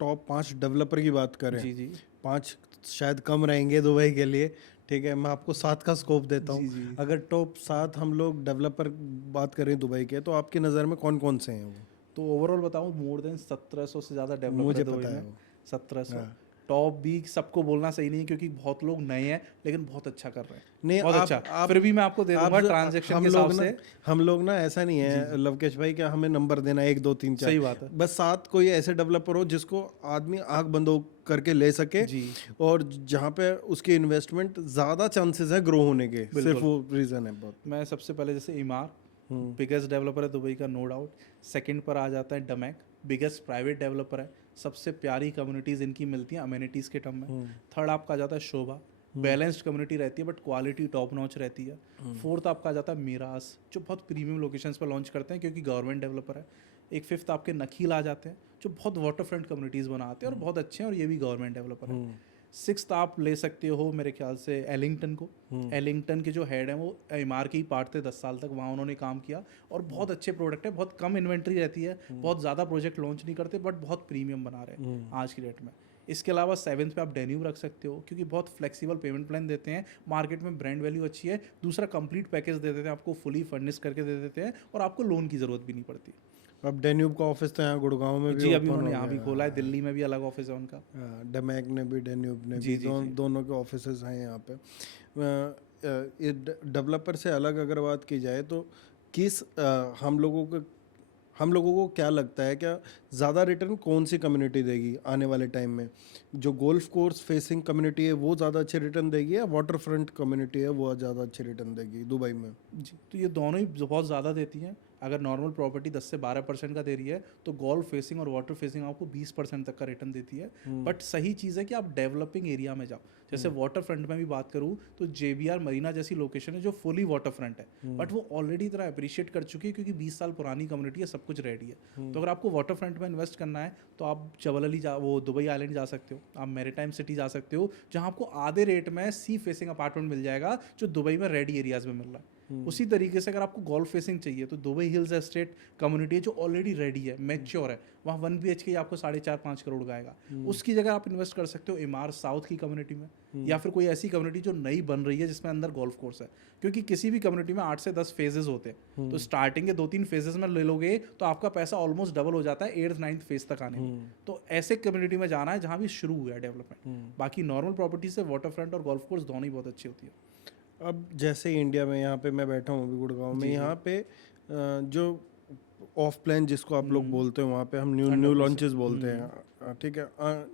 टॉप 5 डेवलपर की बात करें, जी जी 5 शायद कम रहेंगे दुबई के लिए, ठीक है, मैं आपको 7 का स्कोप देता जी हूँ। जी। अगर टॉप 7 हम लोग डेवलपर बात करें दुबई के, तो आपकी नज़र में कौन कौन से हैं वो? तो ओवरऑल बताऊँ, मोर देन 1700 से ज़्यादा डेवलपर मुझे है दुबई पता है में। वो। 1700 हाँ। टॉप भी सबको बोलना सही नहीं है, क्योंकि बहुत लोग नए हैं लेकिन बहुत अच्छा कर रहे हैं। नहीं, बहुत अच्छा। फिर भी मैं आपको दे दूंगा ट्रांजैक्शन के हिसाब से। हम लोग ना ऐसा नहीं है लवकेश भाई क्या हमें नंबर देना 1 2 3 4, सही बात है। बस 7 कोई ऐसे डेवलपर हो जिसको आदमी आंख बंद करके ले सके, जी और जहाँ पे उसकी इन्वेस्टमेंट ज़्यादा चांसेस है ग्रो होने के, सिर्फ वो रीज़न है बहुत। मैं सबसे पहले जैसे इमार बिगेस्ट डेवलपर है दुबई का, नो डाउट। सेकंड पर आ जाता है डमैक, बिगेस्ट प्राइवेट डेवलपर है। सबसे प्यारी कम्युनिटीज़ इनकी मिलती हैं अमेनिटीज़ के टर्म में। थर्ड आपका आ जाता है शोभा, बैलेंस्ड कम्युनिटी रहती है बट क्वालिटी टॉप नॉच रहती है। फोर्थ आपका आ जाता है मीरास, जो बहुत प्रीमियम लोकेशंस पर लॉन्च करते हैं क्योंकि गवर्नमेंट डेवलपर है। एक फिफ्थ आपके नखील आ जाते हैं, जो बहुत वाटर फ्रंट कम्युनिटीज़ बनाते हैं और बहुत अच्छे हैं, और ये भी गवर्नमेंट डेवलपर है। सिक्स्थ आप ले सकते हो मेरे ख्याल से एलिंगटन को। एलिंगटन के जो हेड हैं वो एमआर के ही पार्ट थे 10 साल तक, वहाँ उन्होंने काम किया और बहुत अच्छे प्रोडक्ट है। बहुत कम इन्वेंट्री रहती है, बहुत ज़्यादा प्रोजेक्ट लॉन्च नहीं करते बट बहुत प्रीमियम बना रहे हैं आज की डेट में। इसके अलावा 7th पे आप डेन्यूब रख सकते हो, क्योंकि बहुत फ्लेक्सिबल पेमेंट प्लान देते हैं, मार्केट में ब्रांड वैल्यू अच्छी है। दूसरा कंप्लीट पैकेज दे देते हैं आपको, फुली फर्निश करके दे देते हैं और आपको लोन की ज़रूरत भी नहीं पड़ती। अब डेन्यूब का ऑफिस तो यहाँ गुड़गांव में भी जी, अभी open उन्होंने हो यहाँ भी गया खोला है, दिल्ली में भी अलग ऑफिस है उनका। डमैक ने भी, डेन्यूब ने जी, भी, जी, जी। दोनों के ऑफिसेज हैं यहाँ पे। डेवलपर से अलग अगर बात की जाए तो किस हम लोगों को क्या लगता है, क्या ज़्यादा रिटर्न कौन सी कम्युनिटी देगी आने वाले टाइम में? जो गोल्फ कोर्स फेसिंग कम्युनिटी है वो ज़्यादा अच्छे रिटर्न देगी, या वाटर फ्रंट कम्युनिटी है वो ज़्यादा अच्छे रिटर्न देगी दुबई में? जी, तो ये दोनों ही बहुत ज़्यादा देती हैं। अगर नॉर्मल प्रॉपर्टी 10 से 12% का दे रही है, तो गोल्फ फेसिंग और वाटर फेसिंग आपको 20% तक का रिटर्न देती है। बट सही चीज़ है कि आप डेवलपिंग एरिया में जाओ। जैसे वाटर फ्रंट में भी बात करूँ तो JBR मरीना जैसी लोकेशन है जो फुली वाटर फ्रंट है, बट वो ऑलरेडी इतना अप्रिशिएट कर चुकी है क्योंकि 20 साल पुरानी कम्युनिटी है, सब कुछ रेडी है। तो अगर आपको वाटर फ्रंट में इन्वेस्ट करना है तो आप जबल अली वो दुबई आइलैंड जा सकते हो, आप मैरीटाइम सिटी जा सकते हो, जहाँ आपको आधे रेट में सी फेसिंग अपार्टमेंट मिल जाएगा जो दुबई में रेडी एरियाज में मिल रहा है। उसी तरीके से अगर आपको गोल्फ फेसिंग चाहिए तो दुबई हिल्स एस्टेट कम्युनिटी है जो ऑलरेडी रेडी है, मैच्योर है, वहाँ 1 BHK आपको 4.5-5 करोड़ का आएगा। उसकी जगह आप इन्वेस्ट कर सकते हो इमार साउथ की कम्युनिटी में, या फिर कोई ऐसी कम्युनिटी जो नई बन रही है जिसमें अंदर गोल्फ कोर्स है। क्योंकि किसी भी कम्युनिटी में 8 से 10 फेजेस होते हैं, तो स्टार्टिंग के 2-3 फेजेस में ले लोगे तो आपका पैसा ऑलमोस्ट डबल हो जाता है 8th-9th फेज तक आने में। तो ऐसे कम्युनिटी में जाना है जहाँ भी शुरू हुआ है डेवलपमेंट। बाकी नॉर्मल प्रॉपर्टी से वाटर फ्रंट और गोल्फ कोर्स दोनों ही बहुत अच्छी होती है। अब जैसे इंडिया में यहाँ पे मैं बैठा हूँ अभी गुड़गांव में, यहाँ पे जो ऑफ प्लान जिसको आप लोग बोलते हो, वहाँ पे हम न्यू लॉन्चेस बोलते हैं, ठीक है।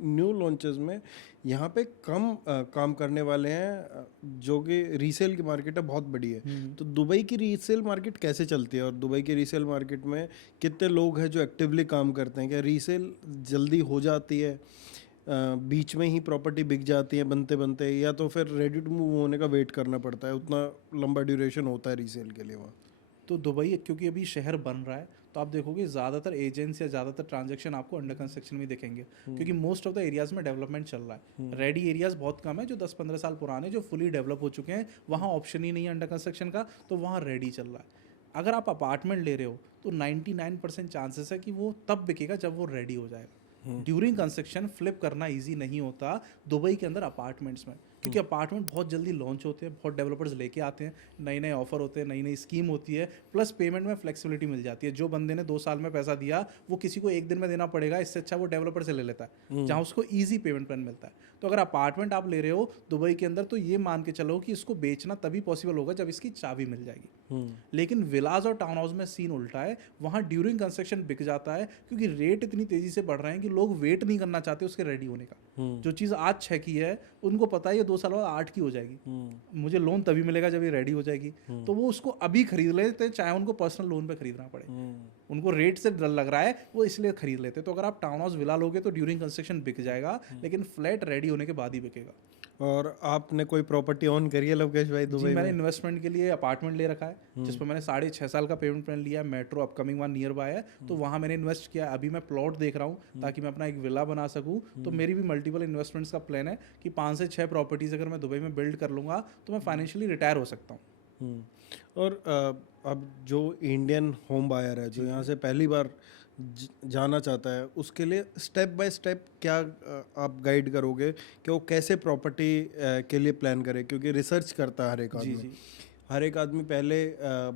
न्यू लॉन्चेस में यहाँ पे कम काम करने वाले हैं, जो कि रीसेल की मार्केट है बहुत बड़ी है। तो दुबई की रीसेल मार्केट कैसे चलती है, और दुबई की रीसेल मार्केट में कितने लोग हैं जो एक्टिवली काम करते हैं? क्या रीसेल जल्दी हो जाती है, बीच में ही प्रॉपर्टी बिक जाती है बनते बनते, या तो फिर रेडी टू मूव होने का वेट करना पड़ता है, उतना लंबा ड्यूरेशन होता है रीसेल के लिए वहाँ? तो दुबई क्योंकि अभी शहर बन रहा है, तो आप देखोगे ज़्यादातर एजेंट्स या ज़्यादातर ट्रांजैक्शन आपको अंडर कंस्ट्रक्शन में दिखेंगे, क्योंकि मोस्ट ऑफ द एरियाज़ में डेवलपमेंट चल रहा है। रेडी एरियाज़ बहुत कम है, जो 10-15 साल पुराने जो फुली डेवलप हो चुके हैं, वहाँ ऑप्शन ही नहीं है अंडर कंस्ट्रक्शन का, तो वहाँ रेडी चल रहा है। अगर आप अपार्टमेंट ले रहे हो तो 99% चांसेस है कि वो तब बिकेगा जब वो रेडी हो जाएगा। ड्यूरिंग कंस्ट्रक्शन फ्लिप करना इजी नहीं होता दुबई के अंदर अपार्टमेंट्स में, क्योंकि अपार्टमेंट बहुत जल्दी लॉन्च होते हैं, बहुत डेवलपर्स लेके आते हैं, नए नए ऑफर होते हैं, नई नई स्कीम होती है, प्लस पेमेंट में फ्लेक्सिबिलिटी मिल जाती है। जो बंदे ने 2 साल में पैसा दिया वो किसी को 1 दिन में देना पड़ेगा, इससे अच्छा वो डेवलपर से ले लेता है जहाँ उसको ईजी पेमेंट प्लान मिलता है। तो अगर अपार्टमेंट आप ले रहे हो दुबई के अंदर, तो ये मान के चलो कि इसको बेचना तभी पॉसिबल होगा जब इसकी चाबी मिल जाएगी। लेकिन विलाज और टाउन हाउस में सीन उल्टा है, वहाँ ड्यूरिंग कंस्ट्रक्शन बिक जाता है, क्योंकि रेट इतनी तेजी से बढ़ रहे हैं कि लोग वेट नहीं करना चाहते उसके रेडी होने का। जो चीज़ आज 6 की है उनको पता है ये 2 साल बाद 8 की हो जाएगी, मुझे लोन तभी मिलेगा जब ये रेडी हो जाएगी, तो वो उसको अभी खरीद लेते हैं, चाहे उनको पर्सनल लोन पे खरीदना पड़े। उनको रेट से डर लग रहा है, वो इसलिए खरीद लेते हैं। तो अगर आप टाउन हाउस विला लोगे तो ड्यूरिंग कंस्ट्रक्शन बिक जाएगा, लेकिन फ्लैट रेडी होने के बाद ही बिकेगा। और आपने कोई प्रॉपर्टी ऑन करी है लवकेश भाई जी, दुबई मैंने में? इन्वेस्टमेंट के लिए अपार्टमेंट ले रखा है, जिस पर मैंने 6.5 साल का पेमेंट प्लान लिया है। Metro upcoming one near by है, तो वहाँ मैंने इन्वेस्ट किया है। अभी मैं प्लॉट देख रहा हूँ ताकि मैं अपना एक विला बना सकूँ। तो मेरी भी मल्टीपल इन्वेस्टमेंट्स का प्लान है कि 5 से 6 प्रॉपर्टीज़ अगर मैं दुबई में बिल्ड कर लूँगा तो मैं फाइनेंशियली रिटायर हो सकता हूँ। और अब जो इंडियन होम बायर है, जो यहाँ से पहली बार जाना चाहता है, उसके लिए स्टेप बाय स्टेप क्या आप गाइड करोगे कि वो कैसे प्रॉपर्टी के लिए प्लान करे? क्योंकि रिसर्च करता है हर एक आदमी। हर एक आदमी पहले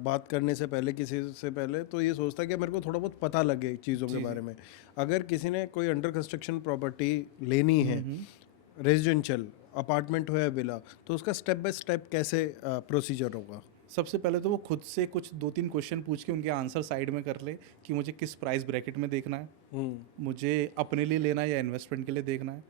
बात करने से पहले, किसी से पहले तो ये सोचता है कि मेरे को थोड़ा बहुत पता लगे चीज़ों के बारे में। अगर किसी ने कोई अंडर कंस्ट्रक्शन प्रॉपर्टी लेनी है, रेजिडेंशियल अपार्टमेंट हो या विला, तो उसका स्टेप बाय स्टेप कैसे प्रोसीजर होगा? सबसे पहले तो वो खुद से कुछ 2-3 क्वेश्चन पूछ के उनके आंसर साइड में कर ले कि मुझे किस प्राइस ब्रैकेट में देखना है, मुझे अपने लिए लेना है या इन्वेस्टमेंट के लिए देखना है,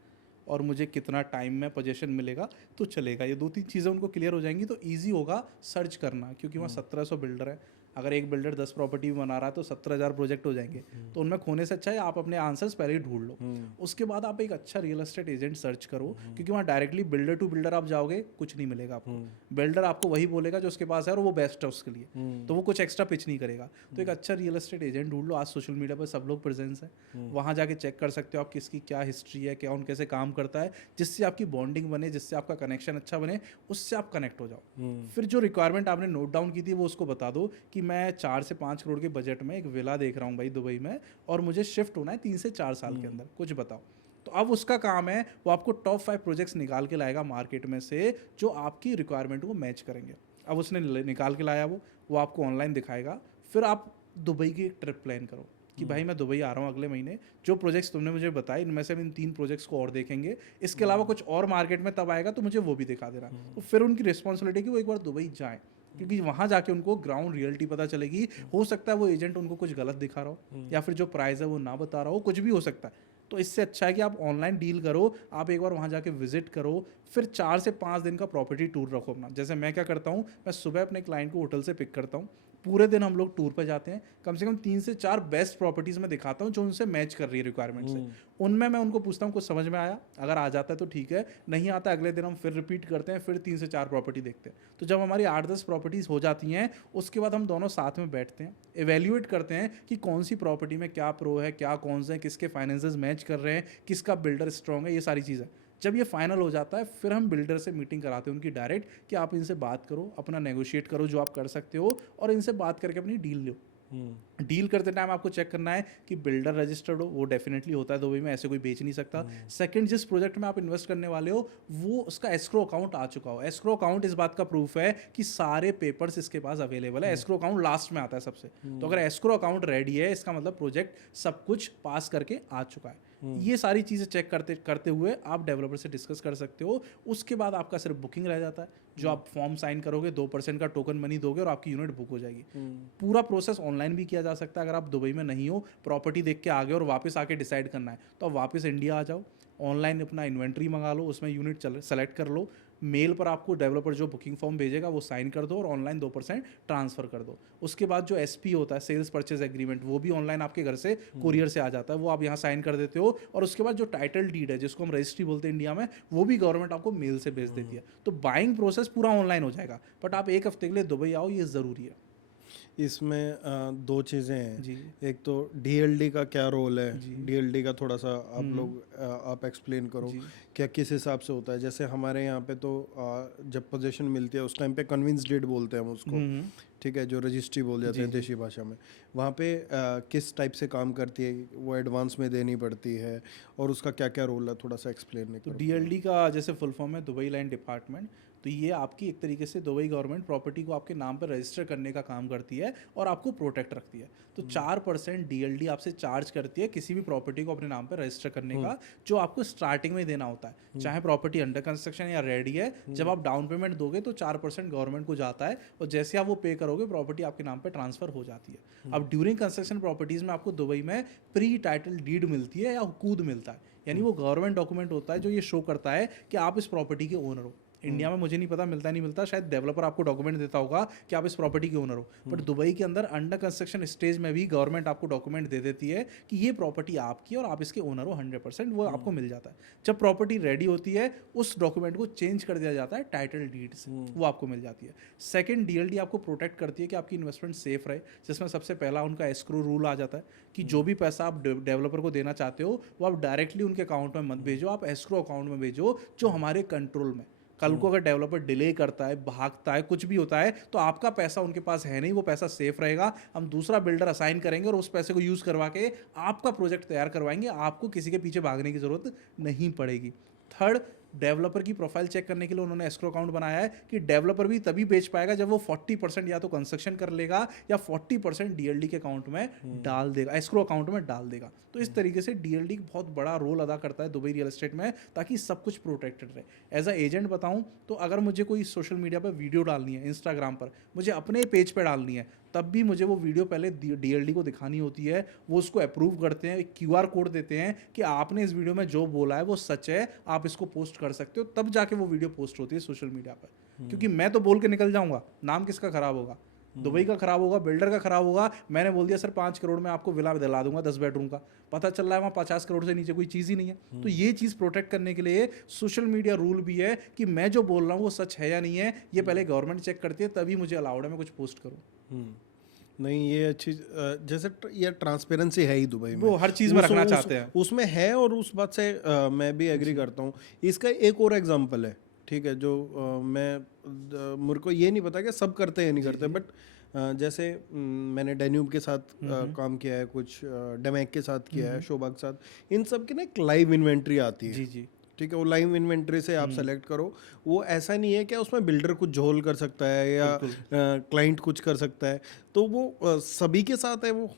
और मुझे कितना टाइम में पोजीशन मिलेगा तो चलेगा। ये 2-3 चीज़ें उनको क्लियर हो जाएंगी तो ईजी होगा सर्च करना, क्योंकि वहाँ 1700 बिल्डर है। अगर एक बिल्डर 10 प्रॉपर्टी भी बना रहा है तो 17,000 प्रोजेक्ट हो जाएंगे। तो उनमें खोने से अच्छा है आप अपने आंसर्स पहले ही ढूंढ लो। उसके बाद आप एक अच्छा रियल एस्टेट एजेंट सर्च करो, क्योंकि वहाँ डायरेक्टली बिल्डर टू बिल्डर आप जाओगे कुछ नहीं मिलेगा आपको। बिल्डर आपको वही बोलेगा जो उसके पास है और वो बेस्ट है उसके लिए, तो वो कुछ एक्स्ट्रा पिच नहीं करेगा। तो एक अच्छा रियल एस्टेट एजेंट ढूंढ लो। आज सोशल मीडिया पर सब लोग प्रेजेंस है, वहाँ जाके चेक कर सकते हो आप किसकी क्या हिस्ट्री है, क्या उन कैसे काम करता है, जिससे आपकी बॉन्डिंग बने, जिससे आपका कनेक्शन अच्छा बने, उससे आप कनेक्ट हो जाओ। फिर जो रिक्वायरमेंट आपने नोट डाउन की थी वो उसको बता दो कि मैं 4 से 5 करोड़ के बजट में एक विला देख रहा हूँ भाई दुबई में, और मुझे शिफ्ट होना है 3 से 4 साल के अंदर, कुछ बताओ। तो अब उसका काम है वो आपको टॉप 5 प्रोजेक्ट्स निकाल के लाएगा मार्केट में से जो आपकी रिक्वायरमेंट को मैच करेंगे। अब उसने निकाल के लाया वो आपको ऑनलाइन दिखाएगा। फिर आप दुबई की एक ट्रिप प्लान करो कि भाई मैं दुबई आ रहा हूँ अगले महीने, जो प्रोजेक्ट्स तुमने मुझे बताए इनमें से हम इन 3 प्रोजेक्ट्स को और देखेंगे, इसके अलावा कुछ और मार्केट में तब आएगा तो मुझे वो भी दिखा देना। तो फिर उनकी रिस्पॉन्सिबिलिटी कि वो एक बार दुबई जाएँ, क्योंकि वहाँ जाके उनको ग्राउंड रियलिटी पता चलेगी। हो सकता है वो एजेंट उनको कुछ गलत दिखा रहा हो, या फिर जो प्राइस है वो ना बता रहा हो, कुछ भी हो सकता है। तो इससे अच्छा है कि आप ऑनलाइन डील करो, आप एक बार वहाँ जाके विजिट करो, फिर 4 से 5 दिन का प्रॉपर्टी टूर रखो अपना। जैसे मैं क्या करता हूँ, मैं सुबह अपने क्लाइंट को होटल से पिक करता हूँ, पूरे दिन हम लोग टूर पर जाते हैं, कम से कम 3 से 4 बेस्ट प्रॉपर्टीज़ में दिखाता हूँ जो उनसे मैच कर रही है रिक्वायरमेंट से। उनमें मैं उनको पूछता हूँ कुछ समझ में आया, अगर आ जाता है तो ठीक है, नहीं आता अगले दिन हम फिर रिपीट करते हैं, फिर 3 से 4 प्रॉपर्टी देखते हैं। तो जब हमारी 8-10 प्रॉपर्टीज़ हो जाती हैं, उसके बाद हम दोनों साथ में बैठते हैं, एवेल्यूएट करते हैं कि कौन सी प्रॉपर्टी में क्या प्रो है, क्या कौन से, किसके फाइनेंसेस मैच कर रहे हैं, किसका बिल्डर स्ट्रॉन्ग है, ये सारी चीज़ें। जब ये फाइनल हो जाता है फिर हम बिल्डर से मीटिंग कराते हैं उनकी डायरेक्ट कि आप इनसे बात करो, अपना नेगोशिएट करो जो आप कर सकते हो, और इनसे बात करके अपनी डील लो। डील करते टाइम आपको चेक करना है कि बिल्डर रजिस्टर्ड हो, वो डेफिनेटली होता है दुबई में, ऐसे कोई बेच नहीं सकता। सेकंड, जिस प्रोजेक्ट में आप इन्वेस्ट करने वाले हो वो उसका एस्क्रो अकाउंट आ चुका हो। एस्क्रो अकाउंट इस बात का प्रूफ है कि सारे पेपर्स इसके पास अवेलेबल है। एस्क्रो अकाउंट लास्ट में आता है सबसे, तो अगर एस्क्रो अकाउंट रेडी है इसका मतलब प्रोजेक्ट सब कुछ पास करके आ चुका है। ये सारी चीज़ें चेक करते हुए आप डेवलपर से डिस्कस कर सकते हो। उसके बाद आपका सिर्फ बुकिंग रह जाता है, जो आप फॉर्म साइन करोगे, 2% का टोकन मनी दोगे और आपकी यूनिट बुक हो जाएगी। पूरा प्रोसेस ऑनलाइन भी किया जा सकता है। अगर आप दुबई में नहीं हो, प्रॉपर्टी देख के आ गए और वापस आके डिसाइड करना है, तो आप वापस इंडिया आ जाओ, ऑनलाइन अपना इन्वेंट्री मंगा लो, उसमें यूनिट सेलेक्ट कर लो, मेल पर आपको डेवलपर जो बुकिंग फॉर्म भेजेगा वो साइन कर दो और ऑनलाइन 2% ट्रांसफ़र कर दो। उसके बाद जो SP होता है, सेल्स परचेज एग्रीमेंट, वो भी ऑनलाइन आपके घर से कुरियर से आ जाता है, वो आप यहाँ साइन कर देते हो। और उसके बाद जो टाइटल डीड है, जिसको हम रजिस्ट्री बोलते हैं इंडिया में, वो भी गवर्नमेंट आपको मेल से भेज देती है। तो बाइंग प्रोसेस पूरा ऑनलाइन हो जाएगा। बट आप 1 हफ्ते के लिए दुबई आओ, ये ज़रूरी है। इसमें 2 चीज़ें हैं जी। एक तो DLD का क्या रोल है, DLD का थोड़ा सा आप एक्सप्लेन करो क्या किस हिसाब से होता है। जैसे हमारे यहाँ पे तो जब पोजीशन मिलती है उस टाइम पे कन्विंस डेट बोलते हैं हम उसको, ठीक है, जो रजिस्ट्री बोल जाते हैं देशी भाषा में। वहाँ पे किस टाइप से काम करती है, वो एडवांस में देनी पड़ती है और उसका क्या क्या रोल है, थोड़ा सा एक्सप्लेन तो DLD का जैसे फुल फॉर्म है दुबई लैंड डिपार्टमेंट। तो ये आपकी एक तरीके से दुबई गवर्नमेंट प्रॉपर्टी को आपके नाम पर रजिस्टर करने का काम करती है और आपको प्रोटेक्ट रखती है। तो 4% DLD आपसे चार्ज करती है किसी भी प्रॉपर्टी को अपने नाम पर रजिस्टर करने का, जो आपको स्टार्टिंग में देना होता है। चाहे प्रॉपर्टी अंडर कंस्ट्रक्शन या रेडी है, जब आप डाउन पेमेंट दोगे तो 4% गवर्नमेंट को जाता है, और जैसे आप वो पे करोगे प्रॉपर्टी आपके नाम पर ट्रांसफर हो जाती है। अब ड्यूरिंग कंस्ट्रक्शन प्रॉपर्टीज़ में आपको दुबई में प्री टाइटल डीड मिलती है या हुकूद मिलता है। यानी वो गवर्नमेंट डॉक्यूमेंट होता है जो ये शो करता है कि आप इस प्रॉपर्टी के ओनर हो। इंडिया में मुझे नहीं पता मिलता नहीं मिलता, शायद डेवलपर आपको डॉक्यूमेंट देता होगा कि आप इस प्रॉपर्टी के ओनर हो, बट दुबई के अंदर अंडर कंस्ट्रक्शन स्टेज में भी गवर्नमेंट आपको डॉक्यूमेंट दे देती है कि ये प्रॉपर्टी आपकी और आप इसके ओनर हो 100%, वो आपको मिल जाता है। जब प्रॉपर्टी रेडी होती है उस डॉक्यूमेंट को चेंज कर दिया जाता है टाइटल डीड से, वो आपको मिल जाती है। सेकंड, डीएलडी आपको प्रोटेक्ट करती है कि आपकी इन्वेस्टमेंट सेफ रहे, जिसमें सबसे पहला उनका एस्क्रो रूल आ जाता है कि जो भी पैसा आप डेवलपर को देना चाहते हो वो आप डायरेक्टली उनके अकाउंट में मत भेजो, आप एस्क्रो अकाउंट में भेजो जो हमारे कंट्रोल में। कल को अगर डेवलपर डिले करता है, भागता है, कुछ भी होता है, तो आपका पैसा उनके पास है नहीं, वो पैसा सेफ रहेगा, हम दूसरा बिल्डर असाइन करेंगे और उस पैसे को यूज़ करवा के आपका प्रोजेक्ट तैयार करवाएंगे, आपको किसी के पीछे भागने की ज़रूरत नहीं पड़ेगी। थर्ड, डेवलपर की प्रोफाइल चेक करने के लिए उन्होंने एस्क्रो अकाउंट बनाया है कि डेवलपर भी तभी बेच पाएगा जब वो 40% या तो कंस्ट्रक्शन कर लेगा या 40% डीएलडी के अकाउंट में डाल देगा, एस्क्रो अकाउंट में डाल देगा। तो इस तरीके से डीएलडी बहुत बड़ा रोल अदा करता है दुबई रियल एस्टेट में, ताकि सब कुछ प्रोटेक्टेड रहे। एज अ एजेंट बताऊं तो अगर मुझे कोई सोशल मीडिया पर वीडियो डालनी है, इंस्टाग्राम पर मुझे अपने पेज पर डालनी है, तब भी मुझे वो वीडियो पहले डीएलडी को दिखानी होती है, वो उसको अप्रूव करते हैं, एक क्यूआर कोड देते हैं कि आपने इस वीडियो में जो बोला है वो सच है, आप इसको पोस्ट कर सकते हो, तब जाके वो वीडियो पोस्ट होती है सोशल मीडिया पर। क्योंकि मैं तो बोल के निकल जाऊंगा, नाम किसका खराब होगा? दुबई का खराब होगा, बिल्डर का खराब होगा। मैंने बोल दिया सर 5 करोड़ में आपको विला दिला दूंगा 10 बेडरूम का, पता चल रहा है वहाँ 50 करोड़ से नीचे कोई चीज़ ही नहीं है। तो ये चीज़ प्रोटेक्ट करने के लिए सोशल मीडिया रूल भी है कि मैं जो बोल रहा हूँ वो सच है या नहीं है, ये पहले गवर्नमेंट चेक करती है, तभी मुझे अलाउड है मैं कुछ पोस्ट करूँ। नहीं, ये अच्छी जैसे ये ट्रांसपेरेंसी है ही दुबई में, वो हर चीज़ में रखना चाहते हैं, उसमें है, और उस बात से मैं भी एग्री करता हूँ। इसका एक और एग्जांपल है, ठीक है, जो मेरे को ये नहीं पता कि सब करते हैं नहीं करते, बट जैसे मैंने डेन्यूब के साथ काम किया है, कुछ डेमैक के साथ किया है, शोभा के साथ, इन सब की ना एक लाइव इन्वेंट्री आती है। जी जी, ठीक है, वो लाइव इन्वेंट्री से आप सेलेक्ट करो। वो ऐसा नहीं है कि उसमें बिल्डर कुछ झोल कर सकता है या क्लाइंट कुछ कर सकता है, तो वो सभी के साथ है वो।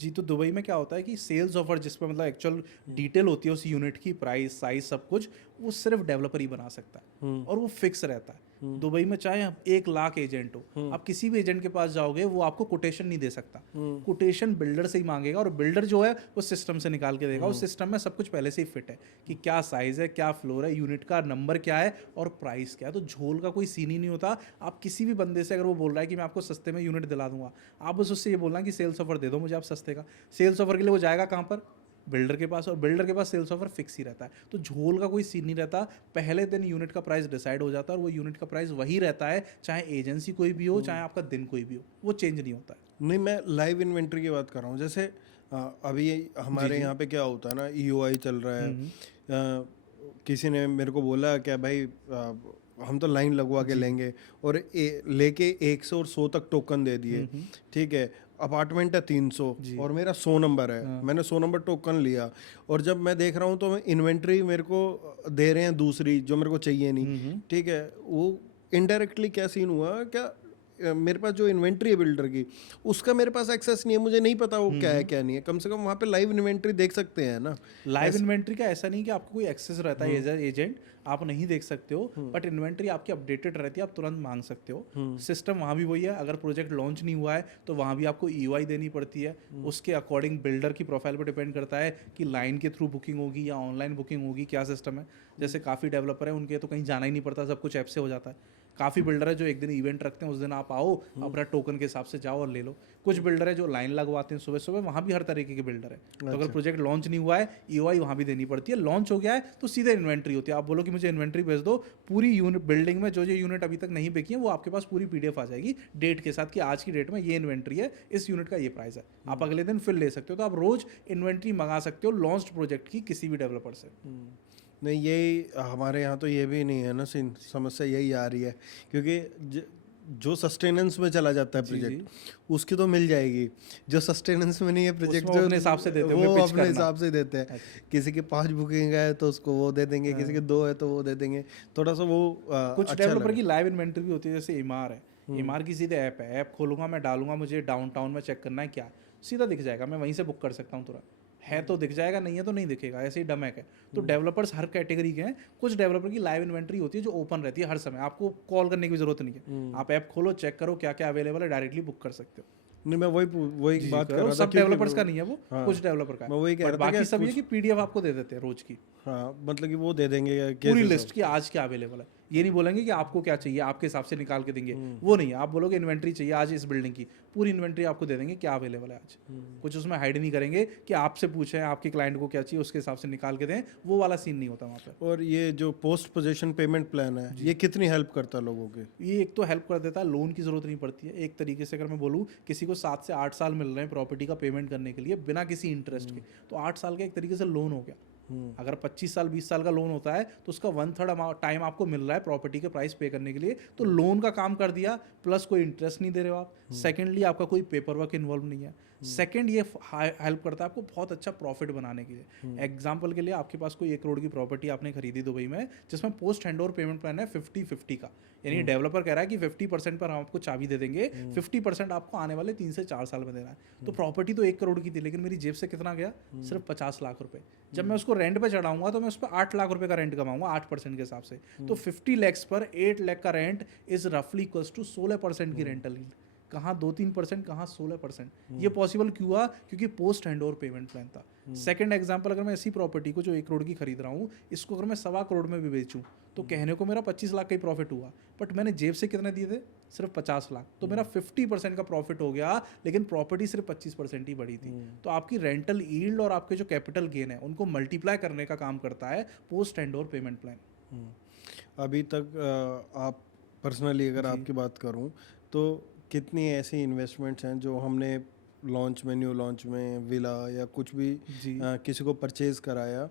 जी, तो दुबई में क्या होता है कि सेल्स ऑफर जिसमें मतलब एक्चुअल डिटेल होती है उस यूनिट की, प्राइस, साइज, सब कुछ, वो सिर्फ डेवलपर ही बना सकता है और वो फिक्स रहता है। दुबई में चाहे 1 लाख एजेंट हो, आप किसी भी एजेंट के पास जाओगे वो आपको कोटेशन नहीं दे सकता, कोटेशन बिल्डर से ही मांगेगा, और बिल्डर जो है वो सिस्टम से निकाल के देगा। उस सिस्टम में सब कुछ पहले से ही फिट है कि क्या साइज है, क्या फ्लोर है, यूनिट का नंबर क्या है और प्राइस क्या है। तो झोल का कोई सीन ही नहीं होता। आप किसी भी बंदे से अगर वो बोल रहा है कि मैं आपको सस्ते में यूनिट दिला दूंगा, आप बस उससे ये बोलना कि सेल्स ऑफर दे दो मुझे आप सस्ते का। सेल्स ऑफर के लिए वो जाएगा कहाँ पर? बिल्डर के पास, और बिल्डर के पास सेल्स ऑफर फिक्स ही रहता है। तो झोल का कोई सीन नहीं रहता। पहले दिन यूनिट का प्राइस डिसाइड हो जाता है और वो यूनिट का प्राइस वही रहता है, चाहे एजेंसी कोई भी हो, चाहे आपका दिन कोई भी हो, वो चेंज नहीं होता है। नहीं, मैं लाइव इन्वेंट्री की बात कर रहा हूँ। जैसे अभी हमारे यहाँ पे क्या होता है ना, EOI चल रहा है, किसी ने मेरे को बोला क्या भाई हम तो लाइन लगवा के लेंगे, और लेके 100 और 100 तक टोकन दे दिए, ठीक है, अपार्टमेंट है 300 और मेरा 100 नंबर है, मैंने 100 नंबर टोकन लिया, और जब मैं देख रहा हूँ तो इन्वेंट्री मेरे को दे रहे हैं दूसरी जो मेरे को चाहिए नहीं, ठीक है। वो इनडायरेक्टली क्या सीन हुआ, क्या मेरे पास जो इन्वेंट्री है बिल्डर की, उसका मेरे पास एक्सेस नहीं है, मुझे नहीं पता वो क्या है क्या नहीं है। कम से कम वहाँ पे लाइव इन्वेंट्री देख सकते हैं ना। लाइव इन्वेंट्री का ऐसा नहीं कि आपको कोई एक्सेस रहता है एज एजेंट, आप नहीं देख सकते हो, बट इन्वेंट्री आपकी अपडेटेड रहती है, आप तुरंत मांग सकते हो। सिस्टम वहाँ भी वही है, अगर प्रोजेक्ट लॉन्च नहीं हुआ है तो वहाँ भी आपको EOI देनी पड़ती है। उसके अकॉर्डिंग बिल्डर की प्रोफाइल पर डिपेंड करता है कि लाइन के थ्रू बुकिंग होगी या ऑनलाइन बुकिंग होगी, क्या सिस्टम है। जैसे काफ़ी डेवलपर है, उनके तो कहीं जाना ही नहीं पड़ता, सब कुछ ऐप से हो जाता है। काफ़ी बिल्डर है जो एक दिन इवेंट रखते हैं, उस दिन आप आओ अपना टोकन के हिसाब से जाओ और ले लो। कुछ बिल्डर है जो लाइन लगवाते हैं सुबह सुबह, वहाँ भी हर तरीके के बिल्डर है। तो अगर प्रोजेक्ट लॉन्च नहीं हुआ है, EOI वहाँ भी देनी पड़ती है। लॉन्च हो गया है तो सीधे इन्वेंट्री होती है, आप बोलो कि मुझे इन्वेंट्री भेज दो, पूरी यूनिट बिल्डिंग में जो यूनिट अभी तक नहीं बिकी है वो आपके पास पूरी PDF आ जाएगी डेट के साथ कि आज की डेट में ये इन्वेंट्री है, इस यूनिट का ये प्राइस है, आप अगले दिन फिर ले सकते हो। तो आप रोज इन्वेंट्री मंगा सकते हो लॉन्च्ड प्रोजेक्ट की किसी भी डेवलपर से। नहीं, यही हमारे यहाँ तो ये भी नहीं है ना, समस्या यही आ रही है, क्योंकि जो सस्टेनेंस में चला जाता है प्रोजेक्ट उसकी तो मिल जाएगी, जो सस्टेनेंस में नहीं है प्रोजेक्ट जो अपने हिसाब से देते हैं, वो अपने हिसाब से देते हैं। किसी के 5 बुकिंग है तो उसको वो दे देंगे, किसी के 2 है तो वो दे देंगे, थोड़ा सा वो कुछ डेवलपर की लाइव इन्वेंट्री भी होती है। जैसे इमार है, इमार की सीधे ऐप है, ऐप खोलूंगा मैं, डालूंगा मुझे डाउनटाउन में चेक करना है क्या, सीधा दिख जाएगा, मैं वहीं से बुक कर सकता हूँ तुरंत। है तो दिख जाएगा, नहीं है तो नहीं दिखेगा, ऐसे ही डमैक है। तो डेवलपर्स हर कैटेगरी के हैं। कुछ डेवलपर की लाइव इन्वेंट्री होती है जो ओपन रहती है हर समय, आपको कॉल करने की जरूरत नहीं है, आप ऐप खोलो, चेक करो क्या क्या अवेलेबल है, डायरेक्टली बुक कर सकते हो। नहीं, मैं वही जी, बात कर करो, रहा था सब क्योंकि डेवलपर्स का नहीं है वो, हाँ, कुछ डेवलपर का मैं है। वही कह बट रहा था बाकी कि सब ये कुछ कि पीडीएफ आपको दे देते हैं रोज की, हाँ, मतलब कि वो दे देंगे केस पूरी हिसाब लिस्ट की से। आज क्या अवेलेबल है। ये नहीं बोलेंगे कि आपको क्या चाहिए, आपके हिसाब से निकाल के देंगे, हम्म। वो नहीं है। आप बोलोगे इन्वेंट्री चाहिए आज इस बिल्डिंग की, पूरी इन्वेंट्री आपको दे देंगे क्या अवेलेबल है आज। कुछ उसमें हाइड नहीं करेंगे कि आपसे पूछें आपके क्लाइंट को क्या चाहिए उसके हिसाब से निकाल के दें, वो वाला सीन नहीं होता वहाँ पे। और ये जो पोस्ट पोजीशन पेमेंट प्लान है, ये कितनी हेल्प करता है लोगों के? ये एक तो हेल्प कर देता है, लोन की जरूरत नहीं पड़ती है। एक तरीके से अगर मैं बोलूँ, किसी को 7 से 8 साल मिल रहे हैं प्रॉपर्टी का पेमेंट करने के लिए बिना किसी इंटरेस्ट के, तो 8 साल का एक तरीके से लोन हो गया। अगर 25 साल 20 साल का लोन होता है तो उसका 1/3 अमाउंट टाइम आपको मिल रहा है प्रॉपर्टी के प्राइस पे करने के लिए, तो लोन का काम कर दिया, प्लस कोई इंटरेस्ट नहीं दे रहे हो आप। सेकेंडली आपका कोई पेपर वर्क इन्वॉल्व नहीं है। सेकंड, ये हेल्प करता है आपको बहुत अच्छा प्रॉफिट बनाने के लिए। एग्जांपल के लिए, आपके पास कोई 1 करोड़ की प्रॉपर्टी आपने खरीदी दुबई में, जिसमें post hand over payment plan है 50-50 का, यानी डेवलपर कह रहा है कि 50% पर हम आपको चाबी दे देंगे, 50% आपको आने वाले 3 से 4 साल में देना है। तो प्रॉपर्टी तो 1 करोड़ की थी, लेकिन मेरी जेब से कितना गया? सिर्फ 50 लाख रुपए। जब मैं उसको रेंट पे चढ़ाऊंगा तो मैं उस पर 8 लाख रुपए का रेंट कमाऊंगा 8% के हिसाब से। तो 50 लैक्स पर 8 लाख का रेंट इज रफली इक्वल्स टू 16% की रेंटल यील्ड। कहाँ 2-3%, कहाँ 16%। ये पॉसिबल क्यों हुआ? क्योंकि post hand over payment plan था। सेकंड एग्जांपल, अगर मैं इसी प्रॉपर्टी को जो 1 करोड़ की खरीद रहा हूँ, इसको अगर मैं 1.25 करोड़ में भी बेचूं, तो कहने को मेरा 25 लाख का ही प्रॉफिट हुआ, बट मैंने जेब से कितने दिए थे? सिर्फ 50 लाख। तो मेरा 50% का प्रॉफिट हो गया, लेकिन प्रॉपर्टी सिर्फ 25% ही बढ़ी थी। तो आपकी रेंटल यील्ड और आपके जो कैपिटल गेन है उनको मल्टीप्लाई करने का काम करता है post hand over payment plan. अभी तक आप पर्सनली अगर आपकी बात करूं तो कितनी ऐसी इन्वेस्टमेंट्स हैं जो हमने लॉन्च में, न्यू लॉन्च में, विला या कुछ भी किसी को परचेज कराया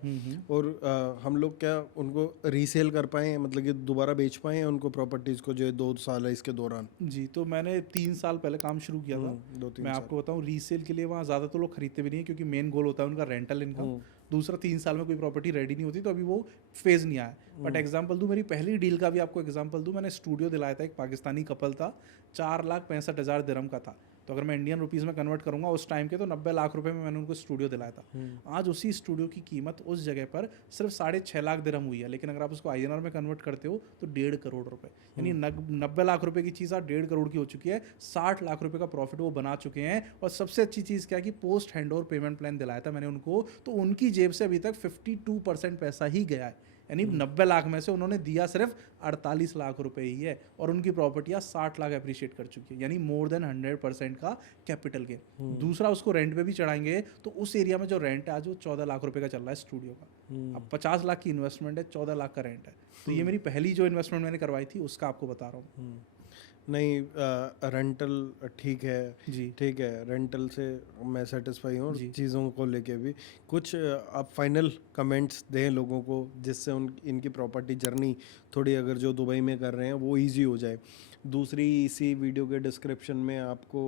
और हम लोग क्या उनको रीसेल कर पाए, मतलब कि दोबारा बेच पाए हैं उनको प्रॉपर्टीज़ को, जो 2 साल है इसके दौरान? जी, तो मैंने 3 साल पहले काम शुरू किया था। 2-3 मैं आपको बताऊं, रीसेल के लिए वहाँ ज़्यादा तो लोग खरीदते भी नहीं है, क्योंकि मेन गोल होता है उनका रेंटल इनकम। दूसरा, 3 साल में कोई प्रॉपर्टी रेडी नहीं होती, तो अभी वो फेज़ नहीं आया। बट एग्जांपल दूं, मेरी पहली डील का भी आपको एग्जांपल दूं, मैंने स्टूडियो दिलाया था, एक पाकिस्तानी कपल था, 4,65,000 दिरहम का था। तो अगर मैं इंडियन रुपीज़ में कन्वर्ट करूंगा उस टाइम के, तो 90 लाख रुपए में मैंने उनको स्टूडियो दिलाया था। आज उसी स्टूडियो की कीमत उस जगह पर सिर्फ 6.5 लाख दिरहम हुई है, लेकिन अगर आप उसको INR में कन्वर्ट करते हो तो 1.5 करोड़ रुपए, यानी 90 लाख रुपए की चीज़ आज 1.5 करोड़ की हो चुकी है। 60 लाख रुपए का प्रॉफिट वो बना चुके हैं। और सबसे अच्छी चीज़ क्या है कि post hand over payment plan दिलाया था मैंने उनको, तो उनकी जेब से अभी तक 52% पैसा ही गया है, यानी 90 लाख में से उन्होंने दिया सिर्फ 48 लाख रुपए ही है, और उनकी प्रॉपर्टियां 60 लाख अप्रिशिएट कर चुकी है, यानी मोर देन 100% का कैपिटल गेन। दूसरा, उसको रेंट पे भी चढ़ाएंगे तो उस एरिया में जो रेंट है आज वो 14 लाख रुपए का चल रहा है स्टूडियो का। अब 50 लाख की इन्वेस्टमेंट है, 14 लाख का रेंट है। तो ये मेरी पहली जो इन्वेस्टमेंट मैंने करवाई थी उसका आपको बता रहा हूँ। नहीं, रेंटल ठीक है जी, ठीक है, रेंटल से मैं सेटिस्फाई हूँ। चीज़ों को लेके भी कुछ आप फाइनल कमेंट्स दें लोगों को, जिससे इनकी प्रॉपर्टी जर्नी थोड़ी, अगर जो दुबई में कर रहे हैं, वो इजी हो जाए। दूसरी, इसी वीडियो के डिस्क्रिप्शन में आपको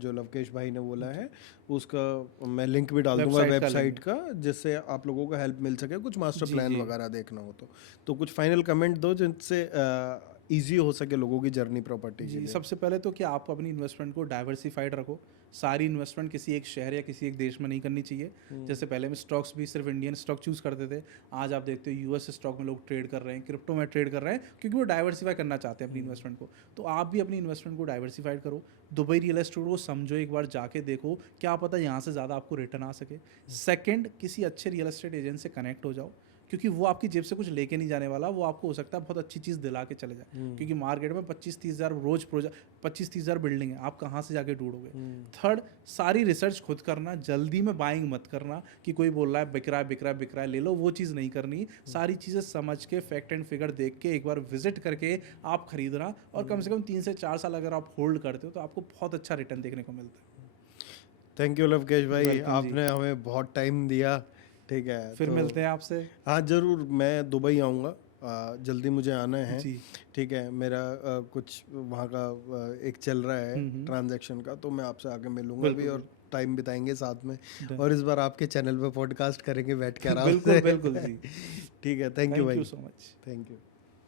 जो लवकेश भाई ने बोला है उसका मैं लिंक भी डाल दूंगा वेबसाइट का, जिससे आप लोगों को हेल्प मिल सके कुछ मास्टर प्लान वगैरह देखना हो तो कुछ फाइनल कमेंट दो जिनसे ईजी हो सके लोगों की जर्नी प्रॉपर्टी के लिए। सबसे पहले तो कि आप अपनी इन्वेस्टमेंट को डाइवर्सिफाइड रखो। सारी इन्वेस्टमेंट किसी एक शहर या किसी एक देश में नहीं करनी चाहिए। जैसे पहले में स्टॉक्स भी सिर्फ इंडियन स्टॉक चूज करते थे, आज आप देखते हो यूएस स्टॉक में लोग ट्रेड कर रहे हैं, क्रिप्टो में ट्रेड कर रहे हैं, क्योंकि वो डाइवर्सिफाई करना चाहते हैं अपनी इन्वेस्टमेंट को। तो आप भी अपनी इन्वेस्टमेंट को डाइवर्सिफाइड करो। दुबई रियल एस्टेट को समझो, एक बार जाके देखो, क्या पता यहाँ से ज़्यादा आपको रिटर्न आ सके। सेकेंड, किसी अच्छे रियल एस्टेट एजेंट से कनेक्ट हो जाओ, क्योंकि वो आपकी जेब से कुछ लेके नहीं जाने वाला, वो आपको हो सकता है बहुत अच्छी चीज़ दिला के चले जाए। क्योंकि मार्केट में 25-30 हज़ार रोज प्रोजेक्ट, 25-30 हज़ार बिल्डिंग है, आप कहाँ से जाके ढूंढोगे। थर्ड, सारी रिसर्च खुद करना, जल्दी में बाइंग मत करना कि कोई बोल रहा है बिक रहा है बिक रहा है बिक रहा है ले लो, वो चीज़ नहीं करनी। सारी चीज़ें समझ के, फैक्ट एंड फिगर देख के, एक बार विजिट करके आप खरीदना, और कम से कम 3 से 4 साल अगर आप होल्ड करते हो तो आपको बहुत अच्छा रिटर्न देखने को मिलता है। थैंक यू लवकेश भाई, आपने हमें बहुत टाइम दिया। ठीक है, फिर मिलते हैं आपसे। हाँ ज़रूर, मैं दुबई आऊँगा, जल्दी मुझे आना है। ठीक है, मेरा कुछ वहाँ का एक चल रहा है ट्रांजैक्शन का, तो मैं आपसे आके मिलूंगा भी और टाइम बिताएंगे साथ में, और इस बार आपके चैनल पे पॉडकास्ट करेंगे बैठ के आराम से। बिल्कुल जी। ठीक है, थैंक यू भाई, सो मच, थैंक यू।